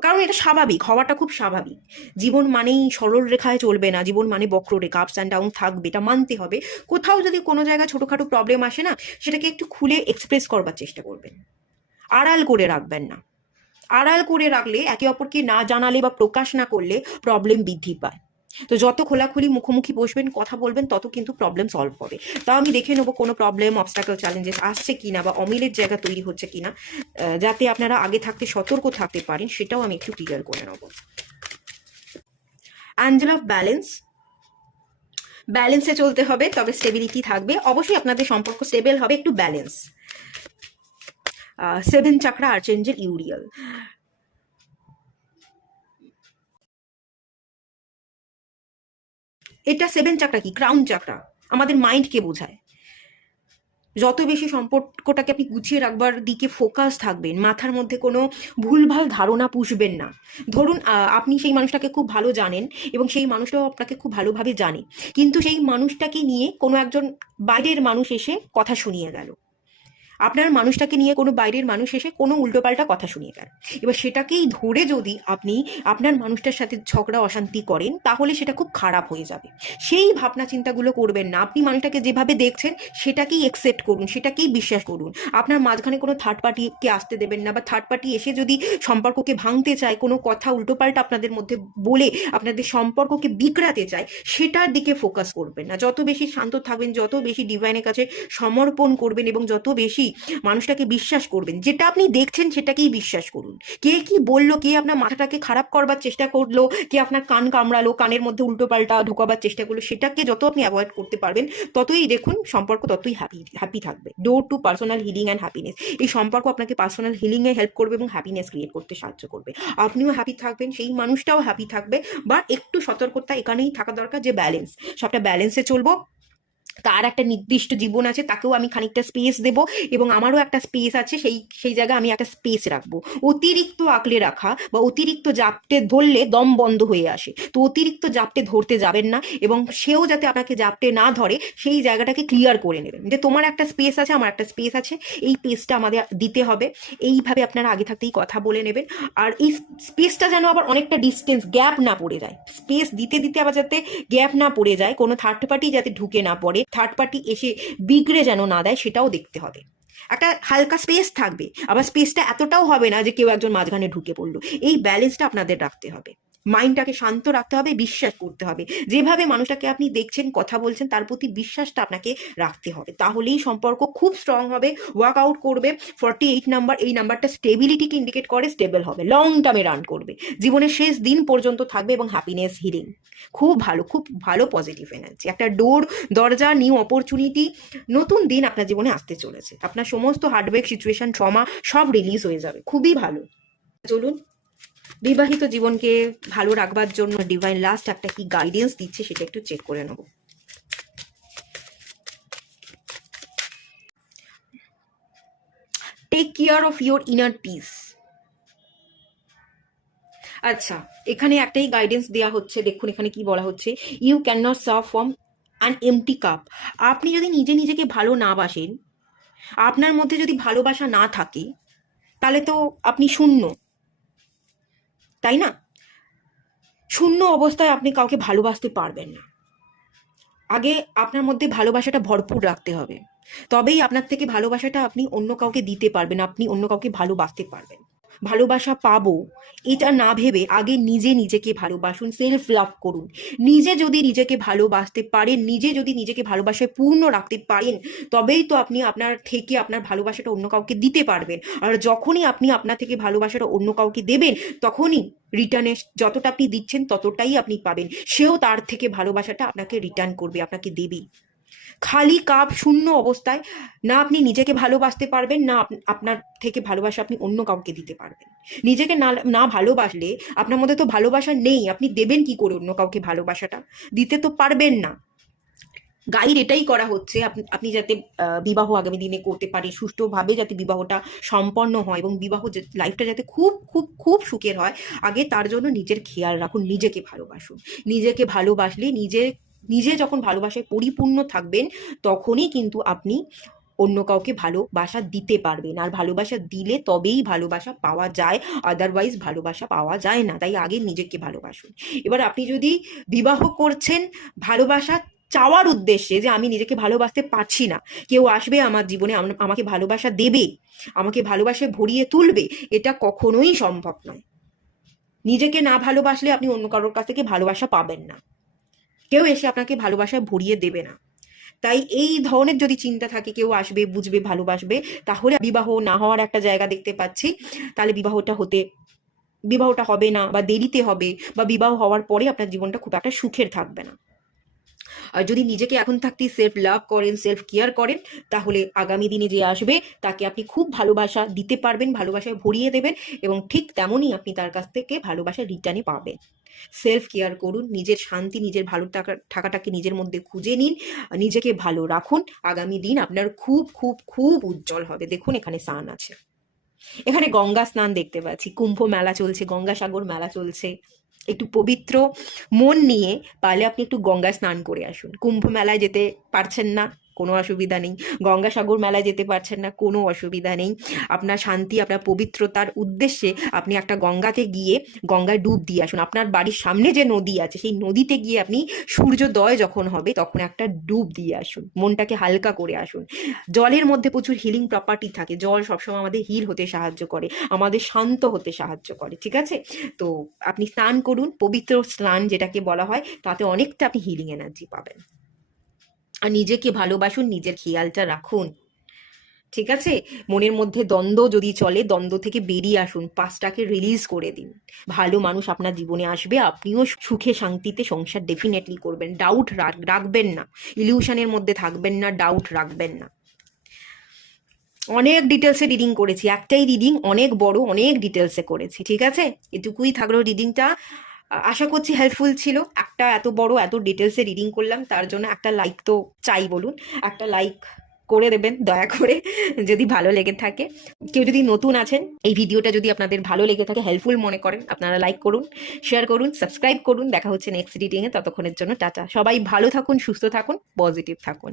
কারণ এটা স্বাভাবিক, হওয়াটা খুব স্বাভাবিক। জীবন মানেই সরল রেখায় চলবে না, জীবন মানে বক্ররেখা, আপস অ্যান্ড ডাউন থাকবে, এটা মানতে হবে। কোথাও যদি কোনো জায়গায় ছোটোখাটো প্রবলেম আসে না, সেটাকে একটু খুলে এক্সপ্রেস করবার চেষ্টা করবেন, আড়াল করে রাখবেন না। আড়াল করে রাখলে, একে অপরকে না জানালে বা প্রকাশ না করলে প্রবলেম বৃদ্ধি পায়। তো যত খোলাখুলি মুখোমুখি বসবেন, কথা বলবেন, তত কিন্তু প্রবলেম সলভ হবে। তাও আমি দেখে নেবো কোনো প্রবলেম, অবস্টাকল, চ্যালেঞ্জেস আসছে কিনা বা অমিলের জায়গা তৈরি হচ্ছে কিনা, যাতে আপনারা আগে থাকতে সতর্ক থাকতে পারেন, সেটাও আমি একটু ক্লিয়ার করে নেবো। অ্যাঞ্জেল অফ ব্যালেন্স, ব্যালেন্সে চলতে হবে, তবে স্টেবিলিটি থাকবে, অবশ্যই আপনাদের সম্পর্ক স্টেবল হবে, একটু ব্যালেন্স। 7 চাকরা, archangel Uriel. এটা 7 চাকরা কি? ক্রাউন চাকরা, আমাদের মাইন্ডকে বোঝায়। যত বেশি সম্পর্কটাকে আপনি গুছিয়ে রাখবার দিকে ফোকাস থাকবেন, মাথার মধ্যে কোনো ভুলভাল ধারণা পুষবেন না। ধরুন আপনি সেই মানুষটাকে খুব ভালো জানেন এবং সেই মানুষটাও আপনাকে খুব ভালোভাবে জানে, কিন্তু সেই মানুষটাকে নিয়ে কোনো একজন বাইরের মানুষ এসে কথা শুনিয়ে গেল, আপনার মানুষটাকে নিয়ে কোনো বাইরের মানুষ এসে কোনো উল্টোপাল্টা কথা শুনিয়ে গেল, এবার সেটাকেই ধরে যদি আপনি আপনার মানুষটার সাথে ঝগড়া অশান্তি করেন, তাহলে সেটা খুব খারাপ হয়ে যাবে। সেই ভাবনা চিন্তাগুলো করবেন না, আপনি মানুষটাকে যেভাবে দেখছেন সেটাকেই অ্যাকসেপ্ট করুন, সেটাকেই বিশ্বাস করুন। আপনার মাঝখানে কোনো থার্ড পার্টিকে আসতে দেবেন না, বা থার্ড পার্টি এসে যদি সম্পর্ককে ভাঙতে চায়, কোনো কথা উল্টোপাল্টা আপনাদের মধ্যে বলে আপনাদের সম্পর্ককে বিগড়াতে চায়, সেটার দিকে ফোকাস করবেন না। যত বেশি শান্ত থাকবেন, যত বেশি ডিভাইনের কাছে সমর্পণ করবেন এবং যত বেশি মানুষটাকে বিশ্বাস করবেন, যেটা আপনি দেখছেন সেটাকেই বিশ্বাস করুন। কে কি বললো, কে আপনার মাথাটাকে খারাপ করবার চেষ্টা করলো, কে আপনার কান কামড়ালো, কানের মধ্যে উল্টোপাল্টা ঢোকাবার চেষ্টা করলো, সেটাকে যত আপনি অ্যাভয়েড করতে পারবেন, ততই দেখুন সম্পর্ক ততই হ্যাপি থাকবে। Door to personal healing and happiness, এই সম্পর্ক আপনাকে পার্সোনাল হিলিংয়ে হেল্প করবে এবং হ্যাপিনেস ক্রিয়েট করতে সাহায্য করবে। আপনিও হ্যাপি থাকবেন, সেই মানুষটাও হ্যাপি থাকবে। বা একটু সতর্কতা এখানেই থাকা দরকার যে ব্যালেন্স, সবটা ব্যালেন্সে চলবো, তার একটা নির্দিষ্ট জীবন আছে, তাকেও আমি খানিকটা স্পেস দেব এবং আমারও একটা স্পেস আছে, সেই জায়গায় আমি একটা স্পেস রাখবো। অতিরিক্ত আঁকলে রাখা বা অতিরিক্ত জাপটে ধরলে দম বন্ধ হয়ে আসে, তো অতিরিক্ত জাপটে ধরতে যাবেন না, এবং সেও যাতে আপনাকে জাপটে না ধরে, সেই জায়গাটাকে ক্লিয়ার করে নেবেন যে তোমার একটা স্পেস আছে, আমার একটা স্পেস আছে, এই স্পেসটা আমাদের দিতে হবে। এইভাবে আপনারা আগে থাকতেই কথা বলে নেবেন। আর এই স্পেসটা যেন আবার অনেকটা ডিস্টেন্স, গ্যাপ না পড়ে যায়, স্পেস দিতে দিতে আবার যাতে গ্যাপ না পড়ে যায়, কোনো থার্ড পার্টি যাতে ঢুকে না পড়ে, থার্ড পার্টি এসে বিগড়ে যেন না দেয়, সেটাও দেখতে হবে। একটা হালকা স্পেস থাকবে, আবার স্পেসটা এতটাও হবে না যে কেউ একজন মাঝখানে ঢুকে পড়লো। এই ব্যালেন্সটা আপনাদের রাখতে হবে, মাইন্ডটাকে শান্ত রাখতে হবে, বিশ্বাস করতে হবে, যেভাবে মানুষটাকে আপনি দেখছেন, কথা বলছেন, তার প্রতি বিশ্বাসটা আপনাকে রাখতে হবে, তাহলেই সম্পর্ক খুব স্ট্রং হবে, ওয়ার্কআউট করবে। 48 নাম্বার, এই নাম্বারটা স্টেবিলিটিকে ইন্ডিকেট করে, স্টেবল হবে, লং টার্মে রান করবে, জীবনের শেষ দিন পর্যন্ত থাকবে, এবং হ্যাপিনেস হিলিং, খুব ভালো পজিটিভ এনার্জি, একটা দরজা, নিউ অপরচুনিটি, নতুন দিন আপনার জীবনে আসতে চলেছে, আপনার সমস্ত হার্ডওয়ার্ক, সিচুয়েশন, ট্রমা সব রিলিজ হয়ে যাবে, খুবই ভালো। চলুন, বিবাহিত জীবনকে ভালো রাখবার জন্য ডিভাইন লাস্ট একটা কি গাইডেন্স দিচ্ছে সেটা একটু চেক করে নেব। Take care of your inner peace. আচ্ছা, এখানে একটাই গাইডেন্স দেওয়া হচ্ছে, দেখুন এখানে কি বলা হচ্ছে, you can not serve from an empty cup. আপনি যদি নিজেকে ভালো না বাসেন, আপনার মধ্যে যদি ভালোবাসা না থাকে, তাহলে তো আপনি শূন্য, তাই না? শূন্য অবস্থায় আপনি কাউকে ভালোবাসতে পারবেন না। আগে আপনার মধ্যে ভালোবাসাটা ভরপুর রাখতে হবে, তবেই আপনার থেকে ভালোবাসাটা আপনি অন্য কাউকে দিতে পারবেন, আপনি অন্য কাউকে ভালোবাসতে পারবেন। ভালোবাসা পাবো, এটা না ভেবে আগে নিজে নিজেকে ভালোবাসুন, সেলফ লাভ করুন। নিজে যদি নিজেকে ভালোবাসতে পারেন, নিজে যদি নিজেকে ভালোবাসায় পূর্ণ রাখতে পারেন, তবেই তো আপনি আপনার থেকে আপনার ভালোবাসাটা অন্য কাউকে দিতে পারবেন। আর যখনই আপনি আপনার থেকে ভালোবাসাটা অন্য কাউকে দেবেন, তখনই রিটার্নে যতটা আপনি দিচ্ছেন ততটাই আপনি পাবেন, সেও তার থেকে ভালোবাসাটা আপনাকে রিটার্ন করবে, আপনাকে দেবে। খালি কাপ শূন্য অবস্থায় না আপনি নিজেকে ভালোবাসতে পারবেন, না আপনার থেকে ভালোবাসা আপনি অন্য কাউকে দিতে পারবেন। নিজেকে না না ভালোবাসলে আপনার মধ্যে তো ভালোবাসা নেই, আপনি দেবেন কি করে অন্য কাউকে ভালোবাসাটা? দিতে তো পারবেন না। গাইড এটাই করা হচ্ছে আপনি যাতে বিবাহ আগামী দিনে করতে পারেন, সুষ্ঠুভাবে যাতে বিবাহটা সম্পন্ন হয় এবং বিবাহ লাইফটা যাতে খুব খুব খুব সুখের হয়, আগে তার জন্য নিজের খেয়াল রাখুন, নিজেকে ভালোবাসুন। নিজেকে ভালোবাসলে নিজে যখন ভালোবাসায় পরিপূর্ণ থাকবেন, তখনই কিন্তু আপনি অন্য কাউকে ভালোবাসা দিতে পারবেন। আর ভালোবাসা দিলে তবেই ভালোবাসা পাওয়া যায়, আদারওয়াইজ ভালোবাসা পাওয়া যায় না। তাই আগে নিজেকে ভালোবাসুন। এবার আপনি যদি বিবাহ করছেন ভালোবাসা চাওয়ার উদ্দেশ্যে, যে আমি নিজেকে ভালোবাসতে পারছি না, কেউ আসবে আমার জীবনে আমাকে ভালোবাসা দেবে, আমাকে ভালোবাসায় ভরিয়ে তুলবে, এটা কখনোই সম্ভব নয়। নিজেকে না ভালোবাসলে আপনি অন্য কারোর কাছ থেকে ভালোবাসা পাবেন না, কেউ এসে আপনাকে ভালোবাসায় ভরিয়ে দেবে না। তাই এই ধরনের যদি চিন্তা থাকে, কেউ আসবে, বুঝবে, ভালোবাসবে, তাহলে বিবাহ না হওয়ার একটা জায়গা দেখতে পাচ্ছি, তাহলে বিবাহটা হবে না, বা দেরিতে হবে, বা বিবাহ হওয়ার পরে আপনার জীবনটা খুব একটা সুখের থাকবে না। আর যদি নিজেকে এখন থাকতেই সেলফ লাভ করেন, সেলফ কেয়ার করেন, তাহলে আগামী দিনে যে আসবে তাকে আপনি খুব ভালোবাসা দিতে পারবেন, ভালোবাসায় ভরিয়ে দেবেন, এবং ঠিক তেমনই আপনি তার কাছ থেকে ভালোবাসা রিটার্নে পাবেন। সেলফ কেয়ার করুন, নিজের শান্তি, নিজের ভালো থাকাটাকে নিজের মধ্যে খুঁজে নিন, নিজেকে ভালো রাখুন। আগামী দিন আপনার খুব খুব খুব উজ্জ্বল হবে। দেখুন এখানে সান আছে, এখানে গঙ্গা স্নান দেখতে পাচ্ছি, কুম্ভ মেলা চলছে, গঙ্গাসাগর মেলা চলছে। একটু পবিত্র মন নিয়ে পারলে আপনি একটু গঙ্গা স্নান করে আসুন। কুম্ভ মেলায় যেতে পারছেন না, কোনো অসুবিধা নেই। গঙ্গাসাগর মেলায় যেতে পারছেন না, কোনো অসুবিধা নেই। আপনার শান্তি, আপনার পবিত্রতার উদ্দেশ্যে আপনি একটা গঙ্গাতে গিয়ে গঙ্গায় ডুব দিয়ে আসুন। আপনার বাড়ির সামনে যে নদী আছে, সেই নদীতে গিয়ে আপনি সূর্যোদয় যখন হবে তখন একটা ডুব দিয়ে আসুন, মনটাকে হালকা করে আসুন। জলের মধ্যে প্রচুর হিলিং প্রপার্টি থাকে, জল সবসময় আমাদের হিল হতে সাহায্য করে, আমাদের শান্ত হতে সাহায্য করে, ঠিক আছে? তো আপনি স্নান করুন, পবিত্র স্নান যেটাকে বলা হয়, তাতে অনেকটা আপনি হিলিং এনার্জি পাবেন। আর নিজেকে ভালোবাসুন, নিজের খেয়ালটা রাখুন, ঠিক আছে? মনের মধ্যে দ্বন্দ্ব যদি চলে, দ্বন্দ্ব থেকে বেরিয়ে আসুন, পাস্টটাকে রিলিজ করে দিন। ভালো মানুষ আপনার জীবনে আসবে, আপনিও সুখে শান্তিতে সংসার ডেফিনেটলি করবেন। ডাউট রাখবেন না, ইলিউশনের মধ্যে থাকবেন না, ডাউট রাখবেন না। অনেক ডিটেলসে রিডিং করেছি, একটাই রিডিং অনেক বড়, অনেক ডিটেলসে করেছি, ঠিক আছে? এটুকুই থাকলো রিডিংটা। আশা করছি হেল্পফুল ছিল। একটা এত বড় এত ডিটেলসে রিডিং করলাম, তার জন্য একটা লাইক তো চাই, বলুন। একটা লাইক করে দেবেন দয়া করে, যদি ভালো লেগে থাকে। কেউ যদি নতুন আছেন, এই ভিডিওটা যদি আপনাদের ভালো লেগে থাকে, হেল্পফুল মনে করেন, আপনারা লাইক করুন, শেয়ার করুন, সাবস্ক্রাইব করুন। দেখা হচ্ছে নেক্সট রিডিংয়ে, ততক্ষণের জন্য টাটা। সবাই ভালো থাকুন, সুস্থ থাকুন, পজিটিভ থাকুন।